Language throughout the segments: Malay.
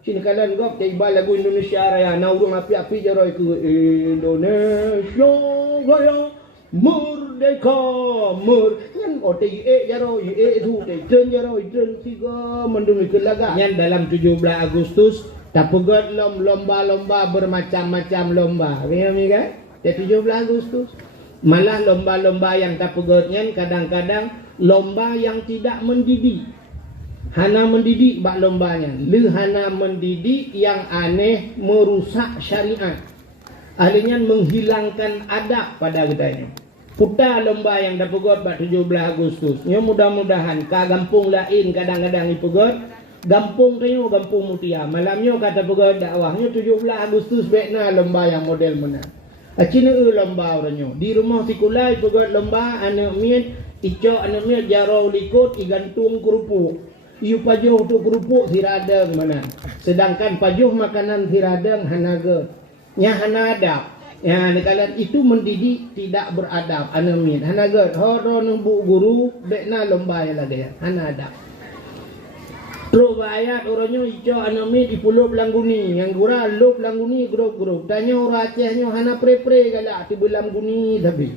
Sini kalian gop tiba lagu Indonesia Raya. Nah urung api-api jaroi ke Indonesia Raya merdeka kan OTE jaroi itu ten jaroi ten tiga mendung ke laga. Yang dalam 17 Agustus tapegot lomba-lomba bermacam-macam lomba. Faham kan? 17 Agustus. Malah lomba-lomba yang tapegotnya kadang-kadang lomba yang tidak mendidik. Hana mendidik bak lombanya. Le hana mendidik yang aneh merusak syariat. Ahlinya menghilangkan adab pada katanya. Putar lomba yang dapegot bak 17 Agustus. Ya mudah-mudahan ka gampung lain kadang-kadang ipegot. Gampung tayo gampung Mutia. Malamnya kata pegot dakwahnya 17 Agustus bekna lomba yang model mana. Acina lomba orangnya. Di rumah tikulai pegot lomba anak miet icok anak miet jarau likut igantung kerupuk. Iu pajuh tu kerupuk hiradeng mana. Sedangkan pajuh makanan hiradeng hanaga. Nya hanadap. Ya kalian itu mendidik tidak beradab anamin. Hanaga horo nungbu guru bekna lomba ya dia. Hanadap. Terus ayat orangnya ijo anamin ipulup langguni. Yang gura lup langguni grup-grup. Tanya orang Acehnya hana pre-pre galak tiba langguni tapi.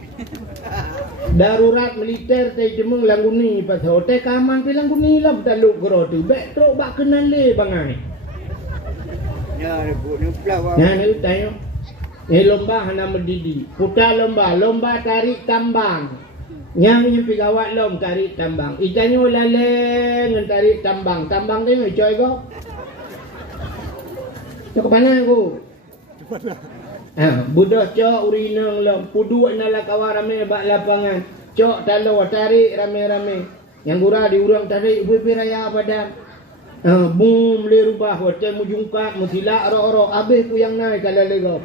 Darurat militer teh jemeng langguni pas hotel kaman pi langguni lah betaluk gero tu bek trok bak kenal le bangai ya rebut ni pula ya ni tanya lomba hana mendidi putar lomba tarik tambang yang ni pi gawat lom tarik tambang itanyo lale ngan tarik tambang tu coy go cok mana aku budak cok urinang lom puduk nala kawarame bak lapangan cok talo tarik rame-rame yang gura diurang tarik ibu raya pada boom le rubah hotel mujungkat musila ro habis ku yang naik kalau lego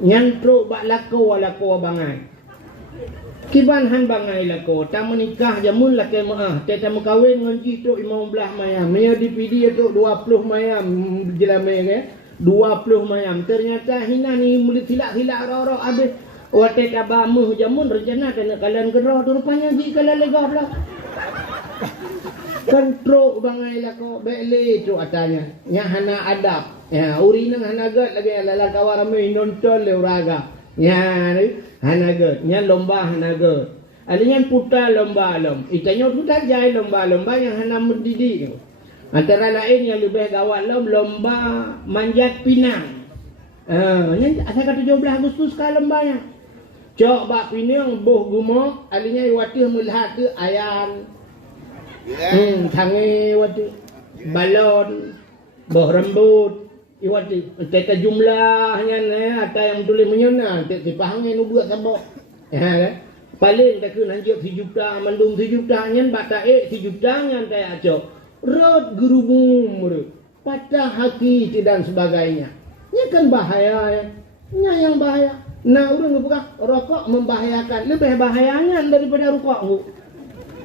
nyantro bak lako bangai kiban han bangai lako ta menikah jamun laki maah teta mekawin nganji tok 15 mayam mea dipidi tok 20 mayam jelame ke 20 mayam ternyata hina ni mulut hilak-hilak rorok habis wate tabamuh jamun rencana kena kalian gerah tu rupanya ji kala legah pula kontrol bangai lah ko bele tu atanya nya hana adab ya urina hana gat lagi lala kawarame nonton le uraga nya hana gat nya lomba hana gat adanya putar lomba itanya putar jai lomba yang hana mendidik. Antara lain yang lebih gawat lomba manjat pinang. Yang ada 17 Agustus kah lombanya. Cok bak pinang boh gumok alinya iwati melihat tu ayan. Tangi wati balon boh rambut iwati teta jumlahnya ada yang tulis menyona teta pahangnya nu buat sabok. Ya paling tak kena anjak 1 juta mandung 1 juta nyan bata 1 juta nyan taya cok. Rot gerubung patah hati dan sebagainya. Ini kan bahaya ya. Ini yang bahaya. Nah orang buka rokok membahayakan. Lebih bahayanya daripada rokok.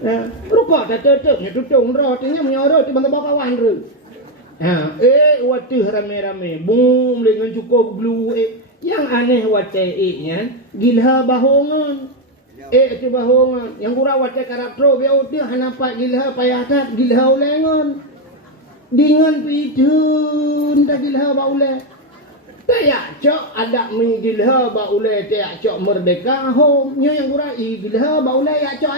Ya, rokok tak tutup. Nya tutup rotnya menyorot di bawah kawan tu. Waktu rame-rame. Boom dengan cukup blue. Yang aneh waktu gila bahongan. Tu bahongan yang gura wate karatro dia dia hanapat gilha payatat gilha ulengon dengan pidun tak gilha baule tayak cok ada mi gilha baule tayak cok merdeka hom nya yang gura gilha baule ya cok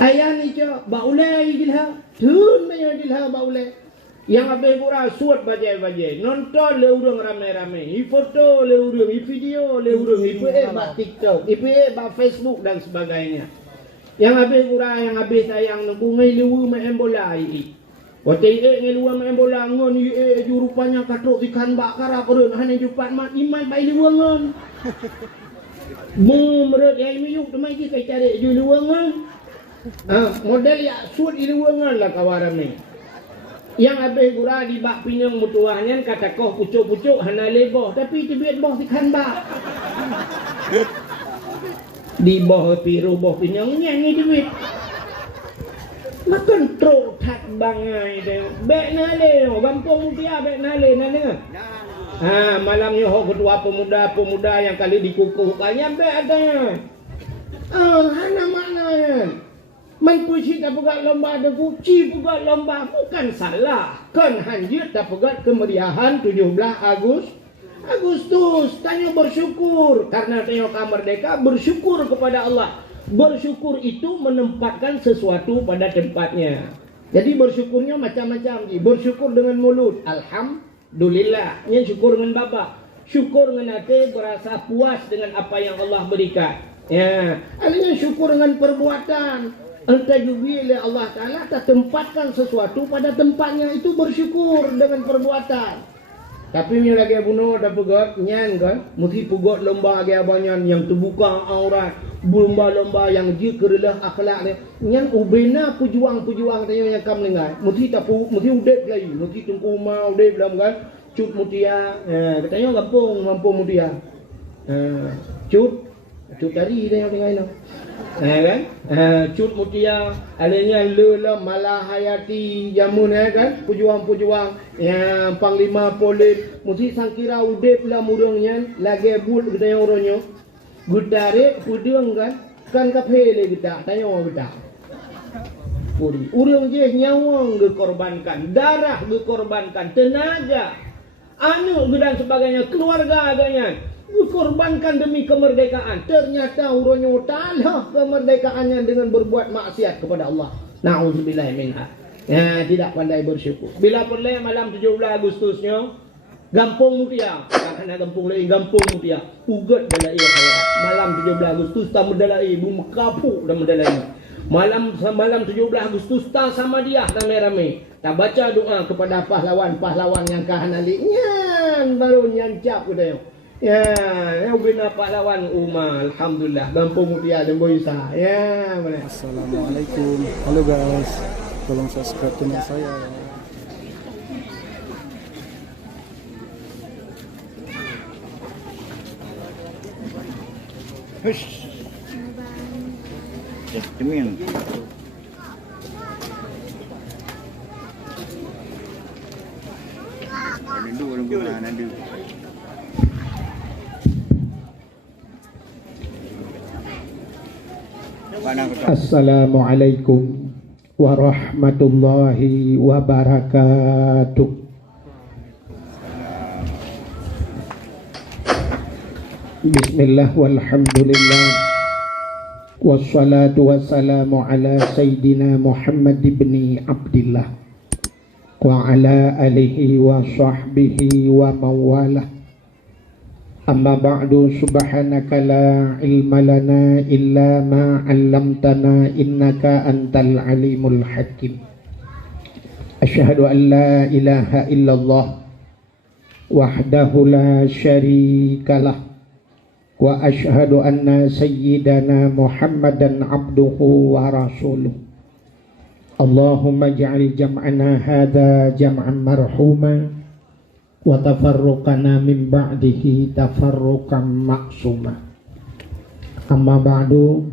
ayan ni cok baule gilha tun me gilha baule yang abe gura suat bajai-bajai nonton le urang rame-rame i foto le urang i video le urang i ba TikTok i ba Facebook dan sebagainya yang abe gura yang abe sayang ngungai lewu ma embolai wate ngeluwa ma embola ngon jurupanya katrok ikan bakar akeun hane jupat mat iman bai lewongan mu merut yang miyuk temai ki kai cari ju lewongan model ya suat i lewongan lah kawarame. Yang habis gura di bak pinang mutuahnya kata koh pucuk-pucuk hana leboh tapi tibet boh ikan bak di boh piru boh pinangnya ni duit makan truk tak bangai deh bek nale gampung Mutia bek nale nana malamnya ho ketua pemuda yang kali dikukuh banyak bek adanya hana mana Man puji tak pegat lomba ada kuci pegat lomba bukan salah. Kan hanjir tak pegat kemeriahan 17 Agustus. Tanya bersyukur karena tanya merdeka, bersyukur kepada Allah. Bersyukur itu menempatkan sesuatu pada tempatnya. Jadi bersyukurnya macam-macam. Bersyukur dengan mulut, alhamdulillah. Yang syukur dengan baba. Syukur dengan hati, berasa puas dengan apa yang Allah berikan. Ya, alihnya syukur dengan perbuatan. Entah juga oleh Allah Ta'ala tak tempatkan sesuatu pada tempatnya, itu bersyukur dengan perbuatan. Tapi ni lagi bunuh dah pegat nyan kan, mesti pegat lomba lagi abanyan yang terbuka aurat, lomba-lomba yang jikerelah akhlak ni. Nyan ubena pejuang-pejuang tanya yang kam dengar. Mesti tak mesti udep lagi, mesti tunggu rumah udep dalam kan. Cut mutia, katanya kampung mampu mutia. Cut tari dia yang tengah ini. Kan? Cut mutia, alanya lela malahayati jamun kan, pejuang-pejuang yang panglima polis mesti sangkira udep lah murungnya lagi bul kita yang orangnya gudare pudung kan kapele kita tanya orang kita puri urang je nyawang dikorbankan, darah dikorbankan, tenaga dan sebagainya, keluarga agaknya dikorbankan demi kemerdekaan. Ternyata urangnya talah kemerdekaannya dengan berbuat maksiat kepada Allah. Na'udzubillah minha. Tidak pandai bersyukur. Bila boleh malam 17 Agustusnya Gampung Mutia, karena Gampung lain Gampung Mutia, ugat dalai akhirat. Malam 17 Agustus tak mendalai bumi kapuk dan mendalai. Malam 17 Agustus tak sama dia rame-rame. Tak baca doa kepada pahlawan-pahlawan yang kahanali. Nyan baru nyancap udah. Ya, yang bina pahlawan Umar, alhamdulillah. Gampung Mutia dan Boisa. Ya, boleh. Assalamualaikum. Halo guys. Tolong subscribe channel saya. Hush. Cemin. Nandu orang guna nandu. Assalamualaikum warahmatullahi wabarakatuh. Bismillah walhamdulillah wassalatu wassalamu ala sayyidina Muhammad ibn Abdillah wa ala alihi wa sahbihi wa mawalah. Amma ba'du, subhanaka la ilma lana illa ma 'allamtana innaka antal alimul hakim. Asyhadu an la ilaha illallah wahdahu la syarikalah wa asyhadu anna sayyidana Muhammadan abduhu wa rasuluh. Allahumma ja'al jam'ana hadha jam'an marhuma wa tafarruqana min ba'dihi tafarruqan maksuma. Amma ba'du,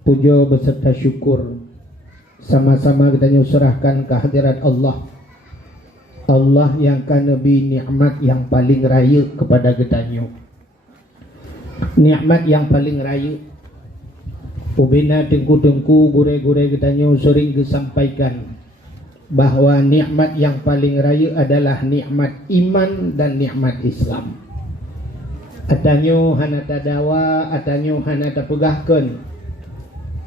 puja beserta syukur sama-sama kita serahkan kehadirat Allah. Allah yang kan nabi nikmat yang paling raya kepada kita. Nikmat yang paling raya. Ubina tengku-tengku gure-gure kita sering disampaikan bahwa nikmat yang paling raya adalah nikmat iman dan nikmat Islam. Atanyo hana tadawa, atanyo hana tapegahkan.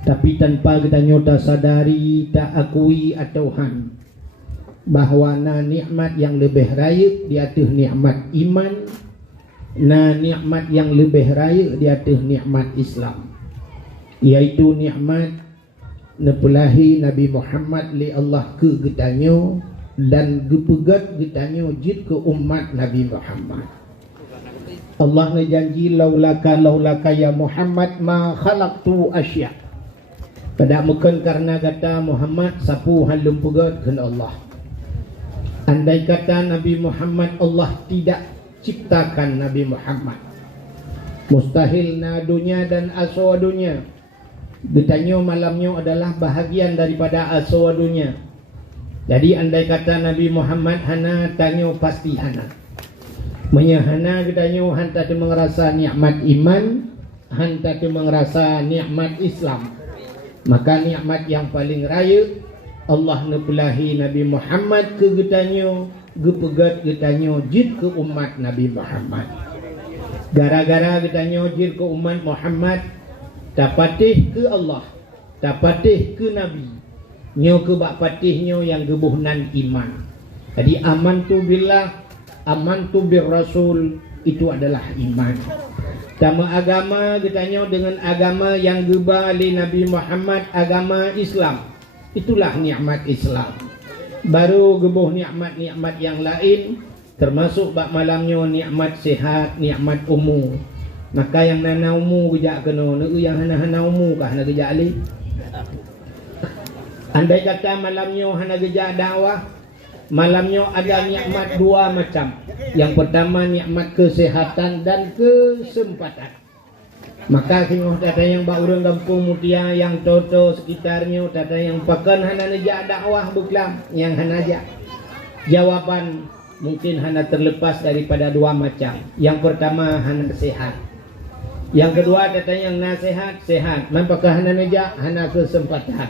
Tapi tanpa kita tak sadari, tak akui atau han bahwa na nikmat yang lebih raya di atas nikmat iman, na nikmat yang lebih raya di atas nikmat Islam, yaitu nikmat nepelahi Nabi Muhammad li Allah ke getanyo dan gepegat getanyo jid ke umat Nabi Muhammad. Allah ngejanji laulaka ya Muhammad ma khalaqtu asya. Pada mungkin karena kata Muhammad sapu halum pegat ke Allah. Andai kata Nabi Muhammad, Allah tidak ciptakan Nabi Muhammad, mustahil na dunia dan aswa dunia. Getanyo malamnya adalah bahagian daripada aswa dunia. Jadi andai kata Nabi Muhammad hana tanyo pasti hana. Menyahana getanyo hanta tu mengerasa nikmat iman, hanta tu mengerasa nikmat Islam. Maka nikmat yang paling raya Allah nepelahi Nabi Muhammad ke getanyo, gepegat getanyo jid ke umat Nabi Muhammad. Gara-gara getanyo jid ke umat Muhammad, tapatih ke Allah, tapatih ke Nabi, nyo ke bak patihnya yang gebuhnan iman. Jadi amantu billah, amantu bir rasul, itu adalah iman. Tama agama getanyo dengan agama yang gebali Nabi Muhammad, agama Islam. Itulah nikmat Islam. Baru gebuh nikmat-nikmat yang lain, termasuk bak malamnya nikmat sehat, nikmat umur. Maka yang nana umur gejak kena, yang hana-hana umur kah hana gejak ali. Andai kata malamnya hana gejak dakwah, malamnya ada nikmat dua macam. Yang pertama nikmat kesehatan dan kesempatan. Maka singoh tata yang bak urang kampung Mutia, yang toto sekitarnya, tata yang pakan hana nejak dakwah beklam, yang hana jak. Jawaban mungkin hana terlepas daripada dua macam. Yang pertama hana sehat. Yang kedua tata yang nasihat sehat. Apakah hana nejak hana kesempatan.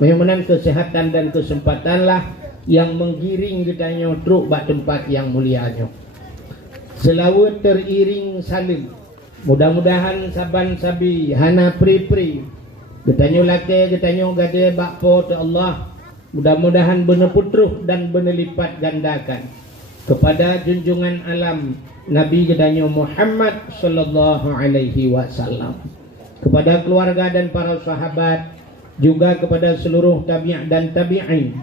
Memang kesehatan dan kesempatanlah yang menggiring getanyo truk bak tempat yang mulianya. Selawat teriring salim. Mudah-mudahan saban sabi hana pri-pri. Getanyo lake, getanyo gade bakpo te Allah. Mudah-mudahan benar putruh dan benar lipat gandakan kepada junjungan alam Nabi getanyo Muhammad sallallahu alaihi wasallam. Kepada keluarga dan para sahabat, juga kepada seluruh tabi' dan tabi'in,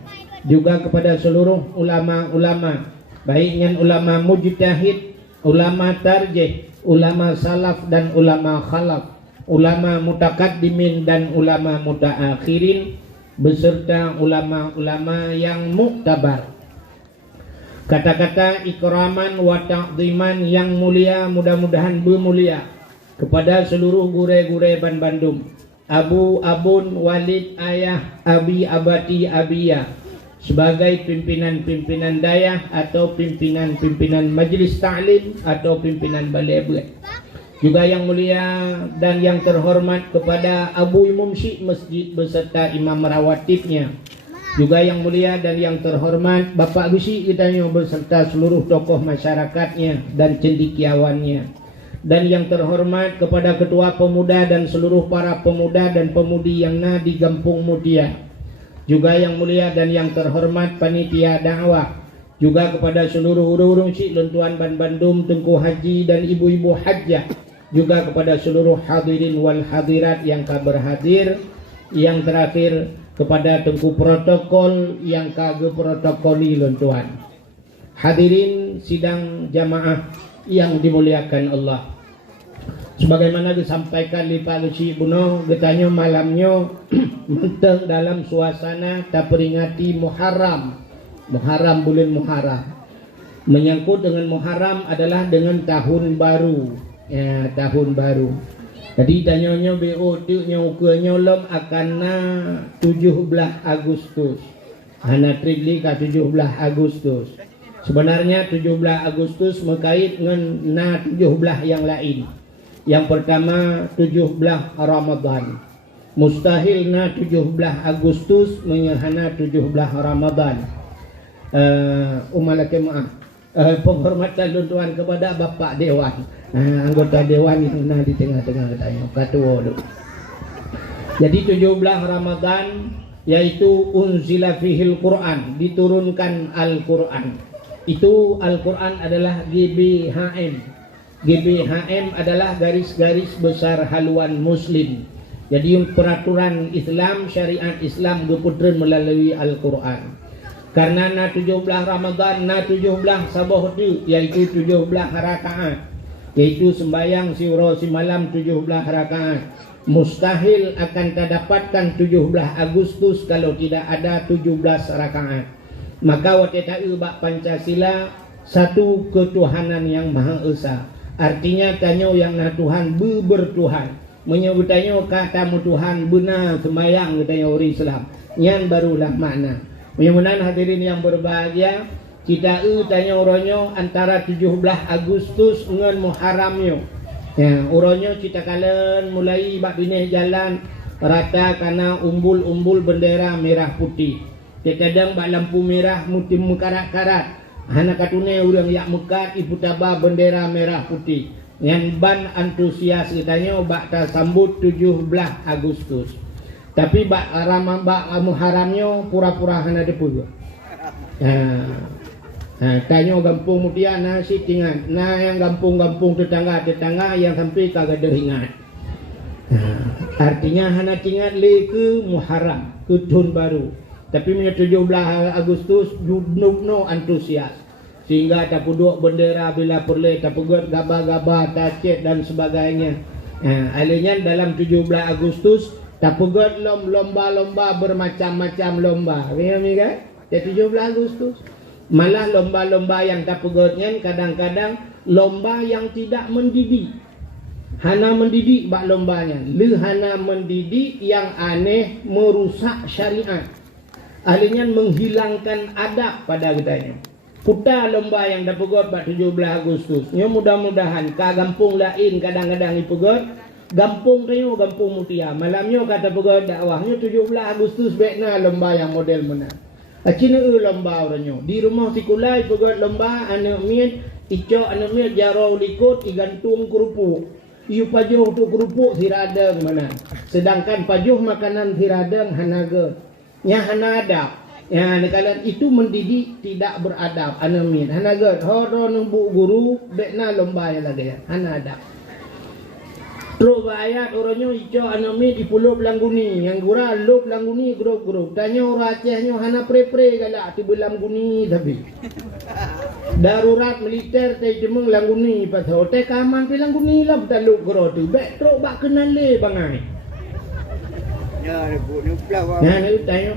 juga kepada seluruh ulama-ulama, baiknya ulama mujtahid, ulama tarjih, ulama salaf dan ulama khalaf, ulama mutakaddimin dan ulama mutaakhirin, beserta ulama-ulama yang muktabar. Kata-kata ikraman wa ta'ziman yang mulia, mudah-mudahan bermulia kepada seluruh gure-gure Ban Bandung. Abu, abun, walid, ayah, abi, abati, abiyah, sebagai pimpinan-pimpinan dayah atau pimpinan-pimpinan majlis ta'lim atau pimpinan balai buat. Juga yang mulia dan yang terhormat kepada Abu Mumsyid Masjid beserta imam rawatibnya. Juga yang mulia dan yang terhormat Bapak Gusi Itanyo beserta seluruh tokoh masyarakatnya dan cendekiawannya. Dan yang terhormat kepada ketua pemuda dan seluruh para pemuda dan pemudi yang na di Kampung Mutia. Juga yang mulia dan yang terhormat panitia dakwah. Juga kepada seluruh urung-urung syik lentuan Ban Bandung, Tengku Haji dan ibu-ibu hajjah. Juga kepada seluruh hadirin wal hadirat yang berhadir. Yang terakhir kepada Tengku protokol yang kagak protokoli lentuan. Hadirin sidang jamaah yang dimuliakan Allah. Sebagaimana disampaikan di Pak Luci Buno, getanyo malamnya menteng dalam suasana tak peringati Muharram. Muharram, bulan Muharram. Menyangkut dengan Muharram adalah dengan tahun baru. Ya, tahun baru. Jadi tanyanya BOT nya ukenya lom akan na 17 Agustus. Hana trigli ka 17 Agustus. Sebenarnya 17 Agustus mengkait dengan na 17 yang lain. Yang pertama 17 Ramadan. Mustahil na 17 Agustus menyahana 17 Ramadan. Umalake maaf. Penghormatan luntuan kepada Bapak Dewan. Anggota Dewan itu nah di tengah-tengah katanya. Ketua dulu. Jadi 17 Ramadan yaitu unzila fihil Quran, diturunkan Al-Quran. Itu Al-Quran adalah GBHM. GBHM adalah garis-garis besar haluan muslim. Jadi peraturan Islam, syariat Islam diputren melalui Al-Quran. Karena na 17 Ramadan, na 17 sabah tu, yaitu 17 rakaat. Yaitu sembahyang siuro si malam 17 rakaat. Mustahil akan terdapatkan 17 Agustus kalau tidak ada 17 rakaat. Maka watetai bak Pancasila satu ketuhanan yang Maha Esa. Artinya tanyo yang na Tuhan bertuhan. Menyebutannya kata Tuhan benar sembahyang katanya orang Islam. Yang barulah makna. Mudah-mudahan hadirin yang berbahagia, kita tanya orangnya antara 17 Agustus dengan Muharramnya. Ya, orangnya kita kalian mulai bak bineh jalan rata karena umbul-umbul bendera merah putih. Terkadang bak lampu merah mutim mekarat-karat. Hana katune urang yak mekat ibu tabah bendera merah putih. Yang ban antusias katanya bak ta sambut 17 Agustus. Tapi bak haramnya pura-pura hana depu. Tanya gampung mutia nasi tingan. Nah yang gampung-gampung tetangga-tetangga yang sampai kagak deringat. Artinya hana tingat le ke Muharram, ke tahun baru. Tapi punya 17 Agustus no antusias. Sehingga tak puduk bendera bila perle, tak pegot gabah-gabah, tacet dan sebagainya. Alanya dalam 17 Agustus tak pegot lomba-lomba bermacam-macam lomba. Faham kan? 17 Agustus. Malah lomba-lomba yang tak pegotnya kadang-kadang lomba yang tidak mendidik. Hana mendidik bak lombanya. Le hana mendidik yang aneh merusak syariat. Ahlinya menghilangkan adab pada katanya. Putar lomba yang dah pegot bak 17 Agustus. Ya mudah-mudahan ka gampung lain kadang-kadang dipegot. Gampung kayo, gampung mutia. Malamnya kata pegot dakwahnya 17 Agustus bekna lomba yang model mana. Acina lomba orangnya. Di rumah sikulai pegot lomba anak mian, icok anak mian jarau likut igantung kerupuk. Iu pajuh tu kerupuk siradeng mana. Sedangkan pajuh makanan siradeng hanaga. Nya hana adab. Ya kalian itu mendidik tidak beradab anamin. Hanaga horo nembu guru bekna lomba yang lagi ya. Hana adab. Terus ayat orangnya ijo anami di pulau Belangguni. Yang gura lup Belangguni grup-grup. Tanya orang Acehnya hana pre-pre galak di Belangguni tapi. Darurat militer teh cemeng Langguni pas hotel kaman pi Langguni lah betaluk gro tu. Bek trok bak kenal le bangai. Ya, ni pula. Nah, ni tanya.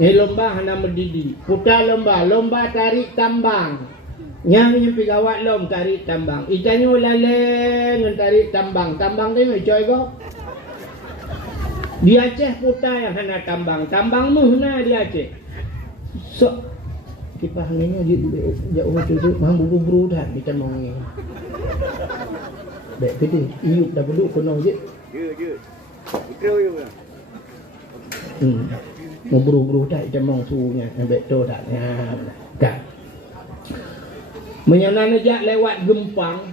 Ni lomba hana mendidik. Putar lomba tarik tambang. Yang pegawai lom tarik tambang. Itanyo lale ngan tarik tambang. Tambang ni coy go. Di Aceh putar yang hana tambang. Tambang muhna di Aceh. So kipas ni jauh tu mang buru-buru dah kita mau ni. Baik gede. Iup dah beluk kono je. Je. Betul je. Mau buru-buru dah kita mau sunya. Baik tu dah. Dah. Menyana jak lewat Gempang.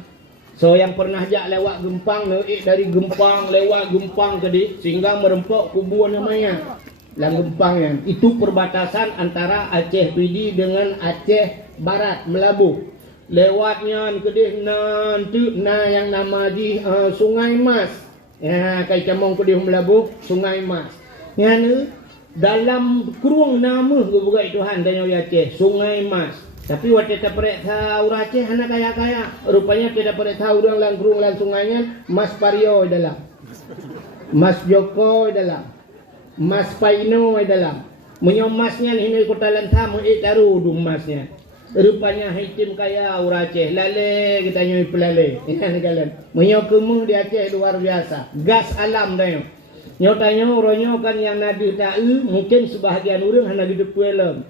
So yang pernah jak lewat Gempang, naik dari Gempang lewat Gempang ke di sehingga merempok kubur namanya. Lang Gempang yang itu perbatasan antara Aceh Pidi dengan Aceh Barat Melabuh. Lewatnya ke di nanti yang nama di Sungai Mas. Ya kai camong ke di Melabuh Sungai Mas. Yang dalam kurung nama bukan Tuhan tanya Aceh Sungai Mas. Tapi waktu kita perek tahu Aceh anak kaya-kaya. Rupanya tidak perek tahu orang lang kurung lang sungainya Mas Pario dalam. Mas Joko dalam. Mas Paino dalam. Menyomasnya ini kota lentah mau taruh dum masnya. Rupanya hitim kaya orang Aceh. Lale kita nyoi pelale. Ini kalian. Menyokemu di Aceh luar biasa. Gas alam dah. Nyotanya orangnya kan yang nadi tahu mungkin sebahagian orang hanya hidup puelam.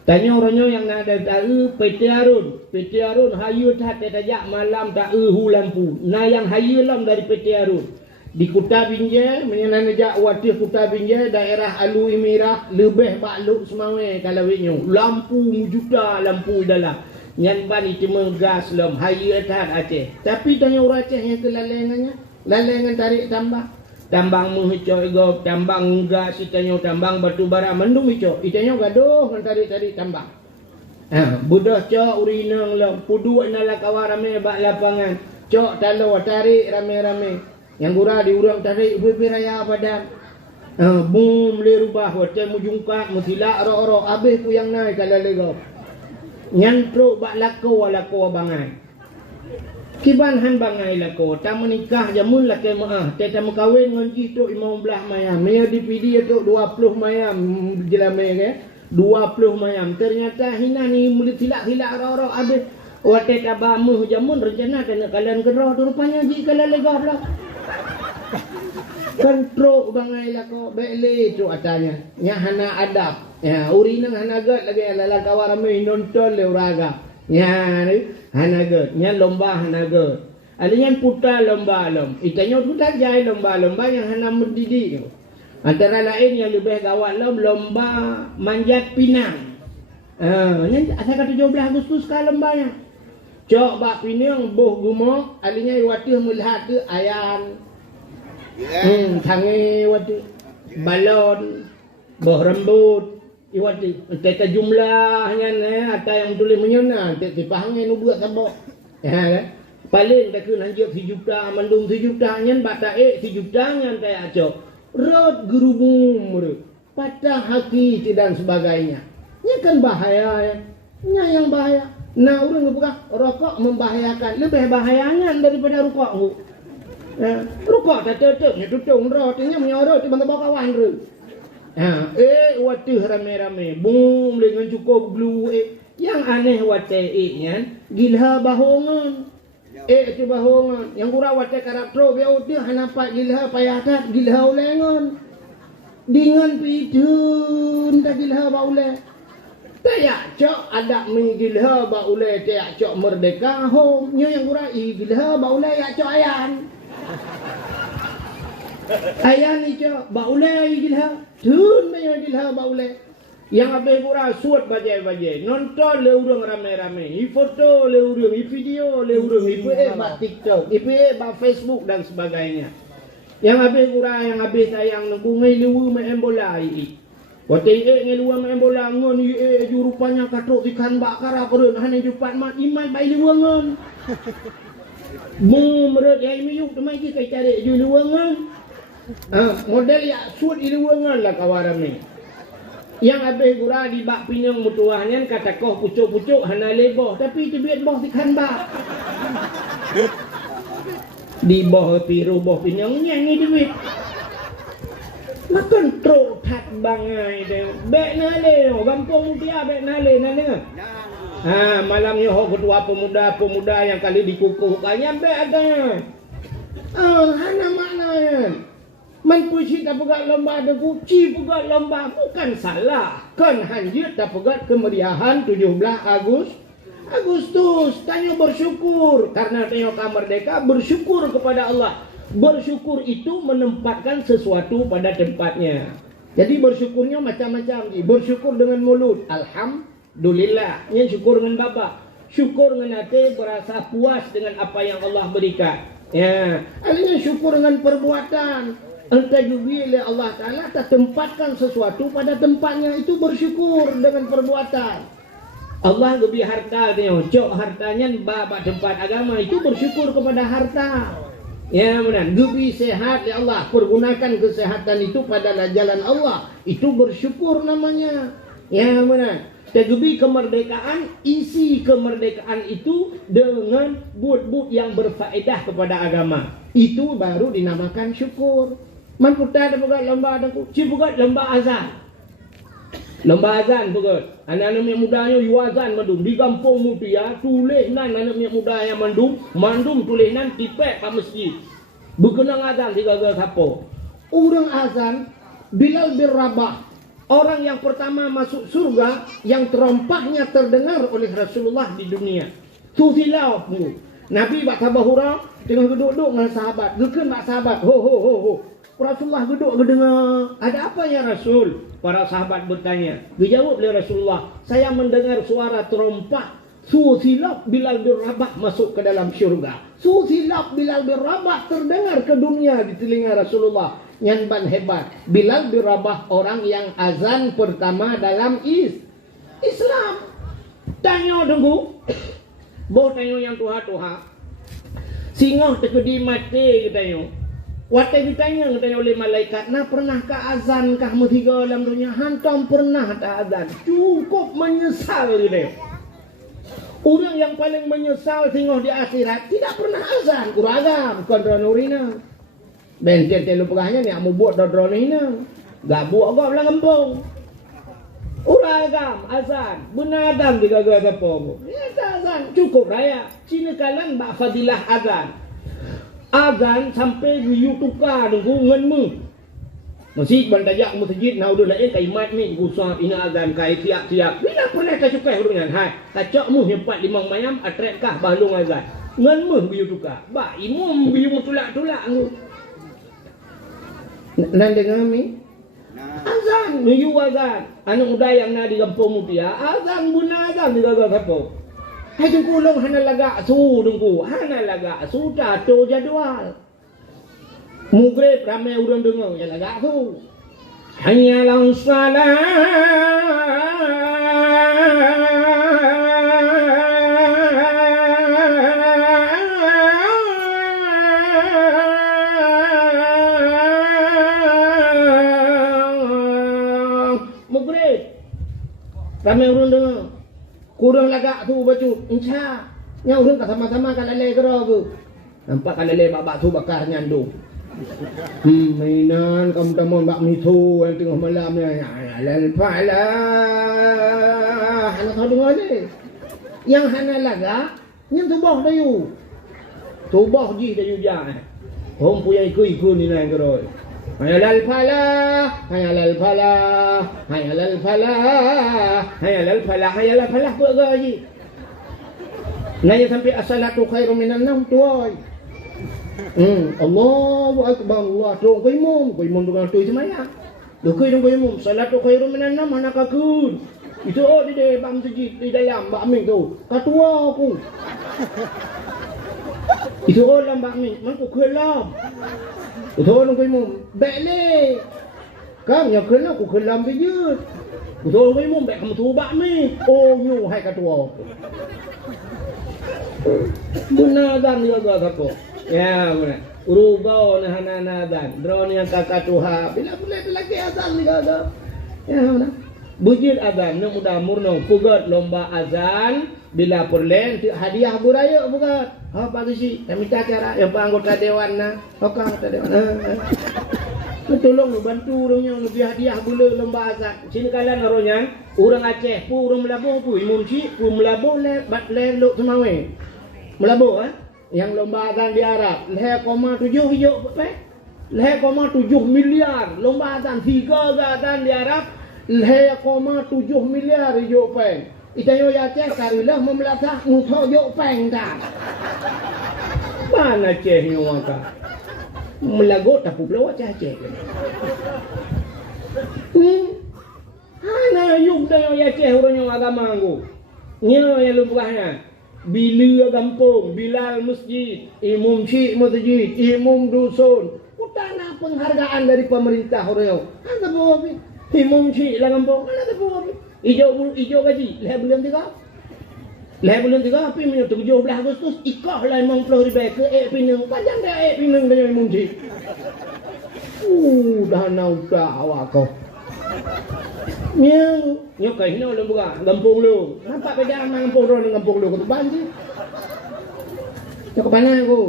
Tanya orangnya yang nada tahu PT Arun hayu tak tajak malam tahu hu lampu. Nah yang hayu lam dari PT Arun. Di Kuta Binjai menyenanajak watih Kuta Binjai daerah Alu Imirah lebih bakluk semawe kalau winyo. Lampu juta lampu dalam. Nyan bani cuma gas lam hayu tak Aceh. Tapi tanya orang Aceh yang kelalengannya. Lalengan tarik tambah. Tambang muhico ego, tambang gas itanyo, tambang batu bara mendung ico. Itanyo gaduh ngan tarik-tarik tambang. Budah cok urinang lah, pudu nala kawarame bak lapangan. Cok talo tarik rame-rame. Yang gura diurang tarik bebi raya padang. Boom le rubah hotel mujungkat mutilak ro-ro abeh ku yang naik kalau lego. Nyantro bak lako bangai. Kiban han bangai lako, tak menikah jamun laki maah, tak mengkawin ngonji tu 15 mayam, maya dipidi tu 20 mayam jelame ke, 20 mayam. Ternyata hina ni muli hilak-hilak ro-ro habis wate tabamu jamun rencana kena kalian kenro tu rupanya ji kala legah pula. Kontrol bangai lako, bele tu atanya, nya hana adab. Ya, urinang hana gat lagi ala kawarame nonton le uraga. Nya hanaga, nya lomba hanaga. Ada yang putar lomba lom. Itanya putar jai lomba yang hana mendidik. Antara lain yang lebih gawat lomba manjat pinang. Yang saya kata 17 Agustus kah lombanya. Cok bak pinang boh gumok alinya iwati melihat ke ayan. Tangi iwati balon boh rambut iwati teta jumlahnya ada yang tulis menyana tipahnya nu buat sabok. Ya paling tak kena anjak 1 juta mandung 1 juta nyan bata 1 juta nyan teh acok. Rot gerubung patah hati dan sebagainya. Ini kan bahaya ya. Ini yang bahaya. Nah, orang bukan rokok membahayakan. Lebih bahayanya daripada rokok. Ya, rokok tak tutup, tutup rotnya menyorot di bangga kawan tu. Waktu rame-rame, boom dengan cukup blue. Yang aneh waktu nya gila bahongan. Itu bahongan. Yang kurang waktu karakter dia udah hanapak gila payatat gila ulengan. Dengan pidun tak gila baule. Tayak cok ada mengilha baule tayak cok merdeka home nya yang kurang igilha baule ya cok ayan. Ayan ni cok baule igilha tun me igilha baule. Yang habis kurang suat bajai-bajai nonton le urang rame-rame, i foto le urang, i video le urang, i ba TikTok, i ba Facebook dan sebagainya. Yang habis kurang yang habis tayang ngungai lewu me embola i. Waktu ngeluang embola ngon rupanya katok ikan bakar kereun hanya jupat mat iman bai luangan. Mu merut yang miyuk temai ki kai cari ju luangan. Model ya suat luangan lah kawaran ni. Yang habis gura di bak pinang mutuahnya kata koh pucuk-pucuk hana leboh tapi tibet boh ikan bak. Di boh piru boh pinang nyanyi duit. Makan truk tak bangai deh. Bek nale, gampang mutia bek nale nane. Malamnya ho ketua pemuda yang kali dikukuhkannya bek ada. Hana mana? Man puisi tak pegat lomba ada kuci pegat lomba bukan salah. Kan hanjir tak pegat kemeriahan 17 Agustus. Tanya bersyukur karena tengok merdeka bersyukur kepada Allah. Bersyukur itu menempatkan sesuatu pada tempatnya. Jadi bersyukurnya macam-macam. Bersyukur dengan mulut, alhamdulillah. Yang syukur dengan bapa. Syukur dengan hati berasa puas dengan apa yang Allah berikan. Ya, akhirnya syukur dengan perbuatan. Entah juga oleh Allah Taala tak tempatkan sesuatu pada tempatnya, itu bersyukur dengan perbuatan. Allah lebih harta tengok, cok hartanya bapa tempat agama itu bersyukur kepada harta. Ya benar, gebi sehat ya Allah, pergunakan kesehatan itu pada jalan Allah, itu bersyukur namanya. Ya benar, gebi kemerdekaan, isi kemerdekaan itu dengan but-but yang berfaedah kepada agama, itu baru dinamakan syukur. Man putar ada buat lomba ada ku, buat lomba azan. Lomba azan buat. Anak-anak yang mudanya yuazan mandum di kampung mutia tulis nan anak yang muda yang mandum tulis nan tipek pa masjid. Berkenang azan tiga-tiga kapo. Orang azan Bilal bin Rabah, orang yang pertama masuk surga yang terompahnya terdengar oleh Rasulullah di dunia. Tu silau Nabi bak tabahura tengah duduk-duduk dengan sahabat. Gekeun bak sahabat. Ho. Rasulullah duduk mendengar. Ada apa ya Rasul? Para sahabat bertanya. Dijawab oleh Rasulullah, saya mendengar suara terompah. Susilap Bilal bin Rabah masuk ke dalam syurga. Susilap Bilal bin Rabah terdengar ke dunia di telinga Rasulullah. Yang ban hebat. Bilal bin Rabah orang yang azan pertama dalam Islam. Tanya tunggu. Boh tanya yang tuha-tuha. Singah terkedi mati katanya. Waktu ditanya oleh malaikat, nah pernahkah azan kah mutiga dalam dunia? Hantam pernah tak azan? Cukup menyesal gitu. Orang yang paling menyesal tengok di akhirat tidak pernah azan. Kuragam kontrolurina. Bentir telu pegahnya ni amu buat dodronina. Gak buat gak belang kampung. Uragam azan, benadam digagal apa? Ya azan cukup raya. Cina kalan bak fadilah azan. Azan sampai riu tukar nunggu ngenmu. Masjid bandajak masjid na udah lain kaimat ni gusap ina azan kai tiap-tiap. Bila pernah ka cukai hurungan hai. Kacok mu hebat limang mayam atrek kah balung azan. Ngenmu riu tukar. Ba imum riu tulak-tulak ngu. Nan dengar mi Nah. Azan, nuyu azan. Anu muda yang na di kampung mutia, azan buna azan di gagal sapo. Hai tungku long hana laga su tungku, hana laga su tato jadwal. Mugre ramai urang dengar ya laga su. Hanya lang ramai urang dengar. Kurang lagak tu baju insya. Nya urang tak sama-sama kan lele kero tu. Nampak kan lele bak tu bakar nyandung. Mainan kamu tamon bak mitu yang tengah malam ni. Lele pala. Hana kau dengar ni. Yang hana lagak, yang tubuh dayu. Tubuh ji dayu jangan. Hom punya ikut ni lain kero. Hayalal falah, hayalal falah, hayalal falah, hayalal falah, hayalal falah buat gaji. Naya sampai as-salatu khairum minan naum tuai. Allahu akbar, Allah tu kuimum dengan tu semaya. Dokoi dong kuimum, salatu khairum minan naum anak akun. Itu di dalam masjid di dalam Mbak Amin tu. Katua aku. Itu orang Mbak Amin, man ku kelam. Thôi nó cái mồm bẹ lê các nhà khơi nó cũng khơi làm cái dư thôi cái mồm bẹ không thú bạn mi ô nhu hay cả tua benar dan juga satu ya benar urubau nah hana dan drone yang kakak tuha bila boleh lagi azan ni ada ya benar bujil azan nu muda murno pugat lomba azan bila perlen hadiah buraya bukan. Oh pagi sih, kami cara yang anggota dewan na, anggota dewan. Tolong bantu orangnya lebih hadiah bula lomba azan. Sini kalian naronya, orang Aceh pu orang Melabuh pu imum si pu Melabuh le bat le lok semawe. Melabuh yang lomba azan di Arab, 0,7 hijau apa? 0,7 miliar lomba azan 3 azan di Arab, 0,7 miliar hijau apa? Itayo ya Aceh karilah memelatah ngutho yok peng dah. Mana Aceh ni waka? Melagot tak pula Aceh. Hana yuk dayo ya Aceh orang agama nggo. Nyo yang lumpahnya. Bila kampung, bilal masjid, imam syekh masjid, imam dusun. Utana penghargaan dari pemerintah orang. Ada apa? Imam syekh lah kampung. Ada apa? Ijo gaji, leher bulan 3. Leher bulan 3 api minum 17 Agustus ikah lah 50,000 ke pinang. Panjang dah pinang dengan munci. Dah naudah awak kau. Nyok kai no lu buka kampung lu. Nampak beda sama kampung lu dengan kampung lu kau banji. Nyok ke mana aku?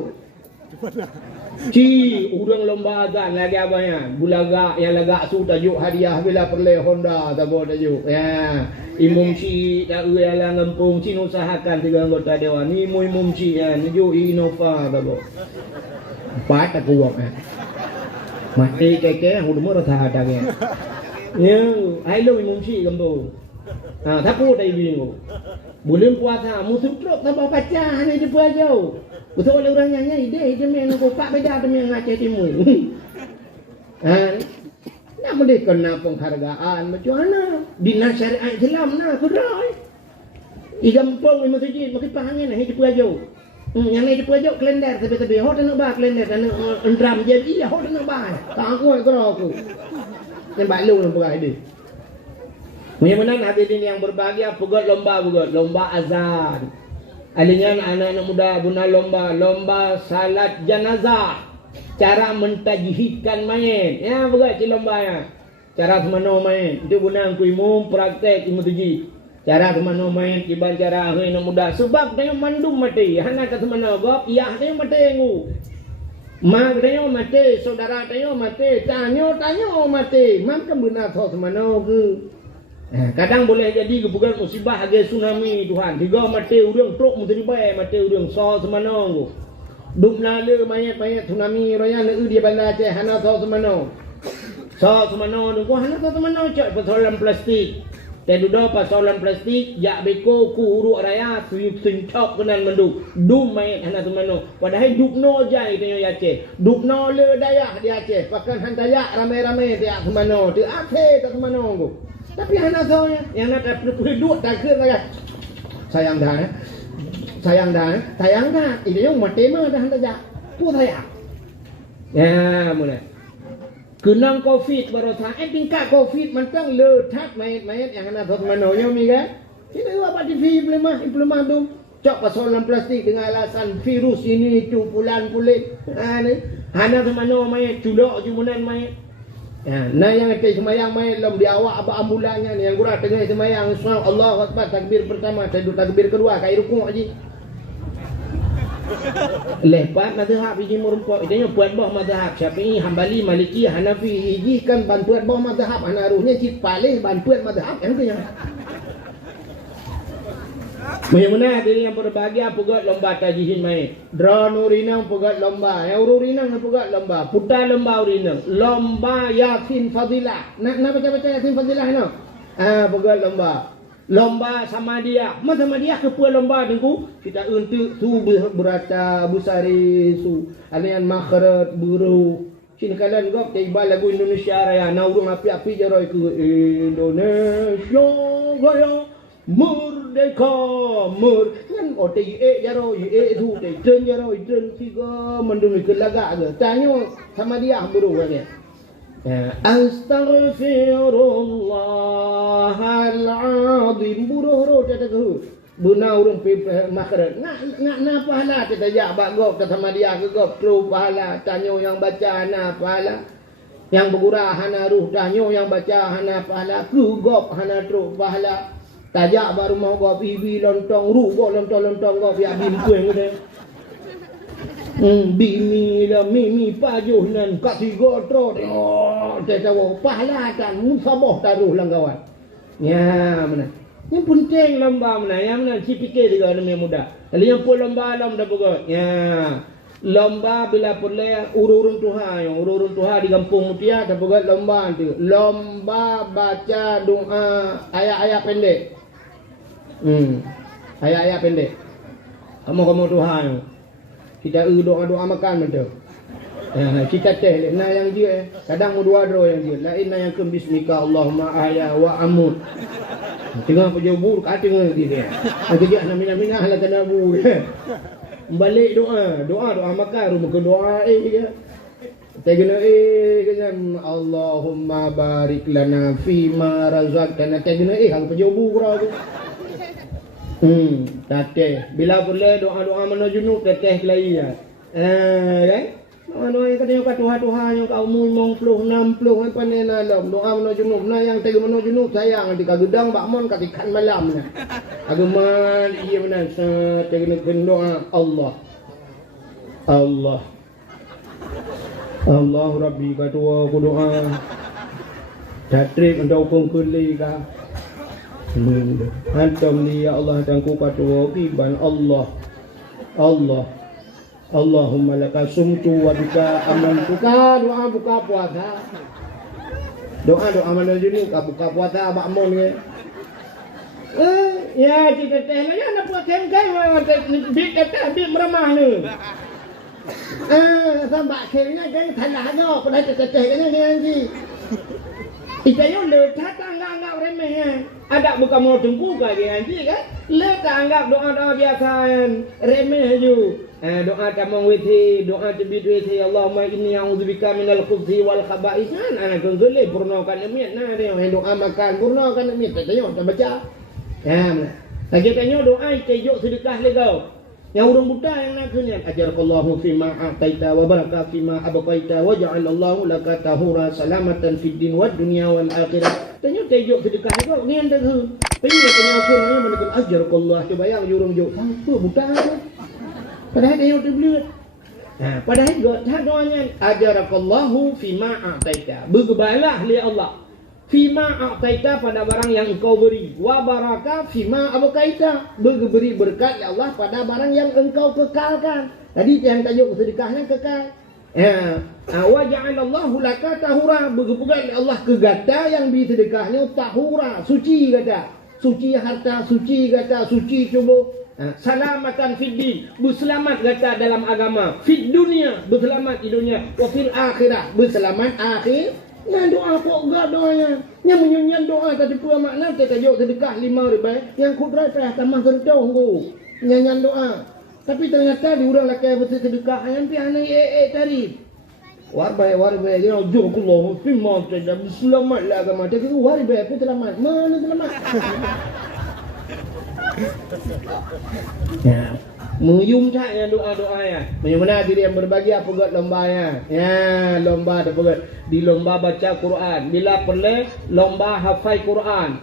Ci, udang lomba azan lagi abangnya. Bulaga yang lagak su tajuk hadiah bila perle Honda tabo tajuk. Ya, imum ci tak uyalah kampung ci usahakan 3 anggota dewan. Ni imum ci ya, tajuk Innova tabo. Pat aku buat. Mati keke hudmu rasa ada ke. Ya, ai lo imum ci kampung.ถ้าพูดได้ดีงูbulan puasa musim truk tambah pacah ni dia jauh. Betul orang yang ide jemen ko pak beda dengan Aceh Timur. Nak boleh kena penghargaan macam mana? Dinas syariat Islam nah kerai. I kampung ni masjid makin pahangin nah hidup jauh. Yang ni hidup jauh kalender tapi hot nak bah kalender dan endram jadi hot nak bah. Tak aku aku. Yang balu nak buat ini. Mudah-mudahan hadirin yang berbahagia pugat lomba azan. Alingan anak-anak muda guna lomba salat jenazah. Cara mentajhidkan mayit. Ya buat lomba ya. Cara semano mayit. Itu guna kuimum praktek imu tuji. Cara semano mayit iban cara anak muda sebab dia mandum mati. Hana kata semano gop iya dia mati ngu. Mak dia mati, saudara dia mati, tanyo mati. Mam kan benar tho semano ke. Kadang boleh jadi bukan musibah age tsunami Tuhan. Tiga mati urang truk mesti dibayar mati urang so semana go. Dum nale mayat tsunami raya le dia bandar Aceh hana so semana. So semana go hana so semana cak persoalan plastik. แต่ดูดอปัสสาวะพลาสติกยาเบโก้กูรุรายาสิงชอบกันนั้นมันดูไม่ขนาดมันโนว่าให้ดูโนใจกันยาเจดูโนเลดายะdiaเจpakan hantaya rame-rame dia semano tu ate tak semano go tapi hana soalnya yang nak duduk tak keun lagi sayang dah itu yang mati mah dah hantaya tu saya ya mulai kenang covid baru tha tingkat covid มันต้องเลอทักไม่อย่างนั้นทดมโนโยมีกันini apa di implementum cok persoalan plastik dengan alasan virus ini cupulan kulit ni hana mano mai culok jumunan mai nah yang kita semayang mai lom di awak apa ambulannya ni yang kurang tengah semayang Allahu akbar takbir pertama takbir kedua kai rukuk aja lepas mazhab ini merumpok itu buat bah mazhab Syafi'i, Hambali, Maliki, Hanafi ini kan bantuan bah mazhab anaruhnya cip paling bantuan mazhab yang tu yang mana diri yang berbahagia pugat lomba tajihin mai draw nurinang pugat lomba yang urinang pugat lomba putar lomba urinang lomba Yasin Fadilah nak baca Yasin Fadilah no pugat lomba sama dia kepuan lomba tengku kita untuk su berata busari su alian makharat buru sini kalian gop tiba lagu Indonesia Raya naurung api-api jaroi ke Indonesia Raya merdeka kan otai jaroi tu tren jaroi tren tiga mendung ke laga ke tanya sama dia buru kan Astaghfirullahaladzim buruh kata ke buna urung makharat nak pahala kita jak bak gop kata sama dia ke gop tru pahala tanyo yang baca hana pahala yang bergurah hana ruh tanyo yang baca hana pahala ku gop hana tru pahala tajak baru mau gop ibi lontong ruh gop lontong gop ya bim kueng ke bimi lah mimi pajuh nan kasih gotro tahu pahala kan musabah taruh langgawan ya mana yang penting lomba mana yang mana si fikir juga namanya muda kalau yang pun lomba dah pokok ya lomba bila pulai ururun tuha di kampung Mutia dah pokok lomba tu lomba baca doa ayat-ayat pendek ayat-ayat pendek kamu tuha kita doa makan betul. Kita teh na yang dia kadang dua yang dia lain yang ke bismika Allahumma ahya wa amut. Tengah pergi buruk tengah dia. Nanti dia mina lah kena bu. Balik doa makan rumah ke doa dia. Tegena kan Allahumma barik lana fi ma razaqtana tegena hang pergi buruk tateh bila boleh doa mana junub tateh kelai ya kan doa yang katanya Tuhan yang kau mung 60 apa ni dalam doa mana junub na yang tega mana junub sayang di kagedang bakmon katikan malam na agama iya benar tega doa Allah Rabbi katua ku doa tatrik untuk kongkuli ka Antum li ya Allah dan ku katu wakiban Allah Allahumma laka sumtu wa bika amantu doa buka puasa doa mana jenis buka puasa abak mon ke ya kita teh lah nak buat kengkai bik meramah ni sampai akhirnya kan tanahnya pada teh ni nanti Ikayo letak anggap remeh ada bukan mau tunggu kaya nanti kan letak anggap doa biasa remeh ju doa tamang witi doa tebit witi Allahumma inni a'udzubika minal khubuthi wal khaba'ith anak konzule purnakan niat nah dia doa makan purnakan niat tayo baca lagi tanyo doa ikayo sedekah legau yang urang buta yang nak kena ajarallahu fima a'taita wa baraka fima abqaita wa ja'alallahu laka tahura salamatan fid din wad dunya wal akhirah tanyo tayo sedekah legau ni anda ke penyu tanyo ke ni mana ajarallahu coba yang urang jo apa buta padahal dia tu belut padahal doanya ajarallahu fima a'taita bergebalah li Allah fima a'taita pada barang yang engkau beri wa baraka fima abqaita beri berkat ya Allah pada barang yang engkau kekalkan. Tadi yang tajuk sedekahnya kekal Wa ja'alallahu laka tahura, begitu Allah kegata yang disedekahnya tahura, suci kata. Suci harta, suci kata, suci cuba. Salamatan fid din, berselamat kata dalam agama. Fid dunia, berselamat di dunia. Wa fil akhirah, berselamat akhir. Nah doa kok enggak doanya. Yang menyanyian doa tadi pula makna kita jauh sedekah 5 ribu. Yang kudrai payah tamah kertau ku. Nyanyian doa. Tapi ternyata di orang laki bersedekah yang pi ana tarif. Warbai dia jokullah firman tidak selamat lah agama. Dia kata warbai pun selamat. Mana selamat? Ya, menguyum caknya doa-doa ya. Bagaimana diri yang berbagi apa buat lombanya? Ya, lomba ada buat di lomba baca Quran. Bila perlu lomba hafal Quran.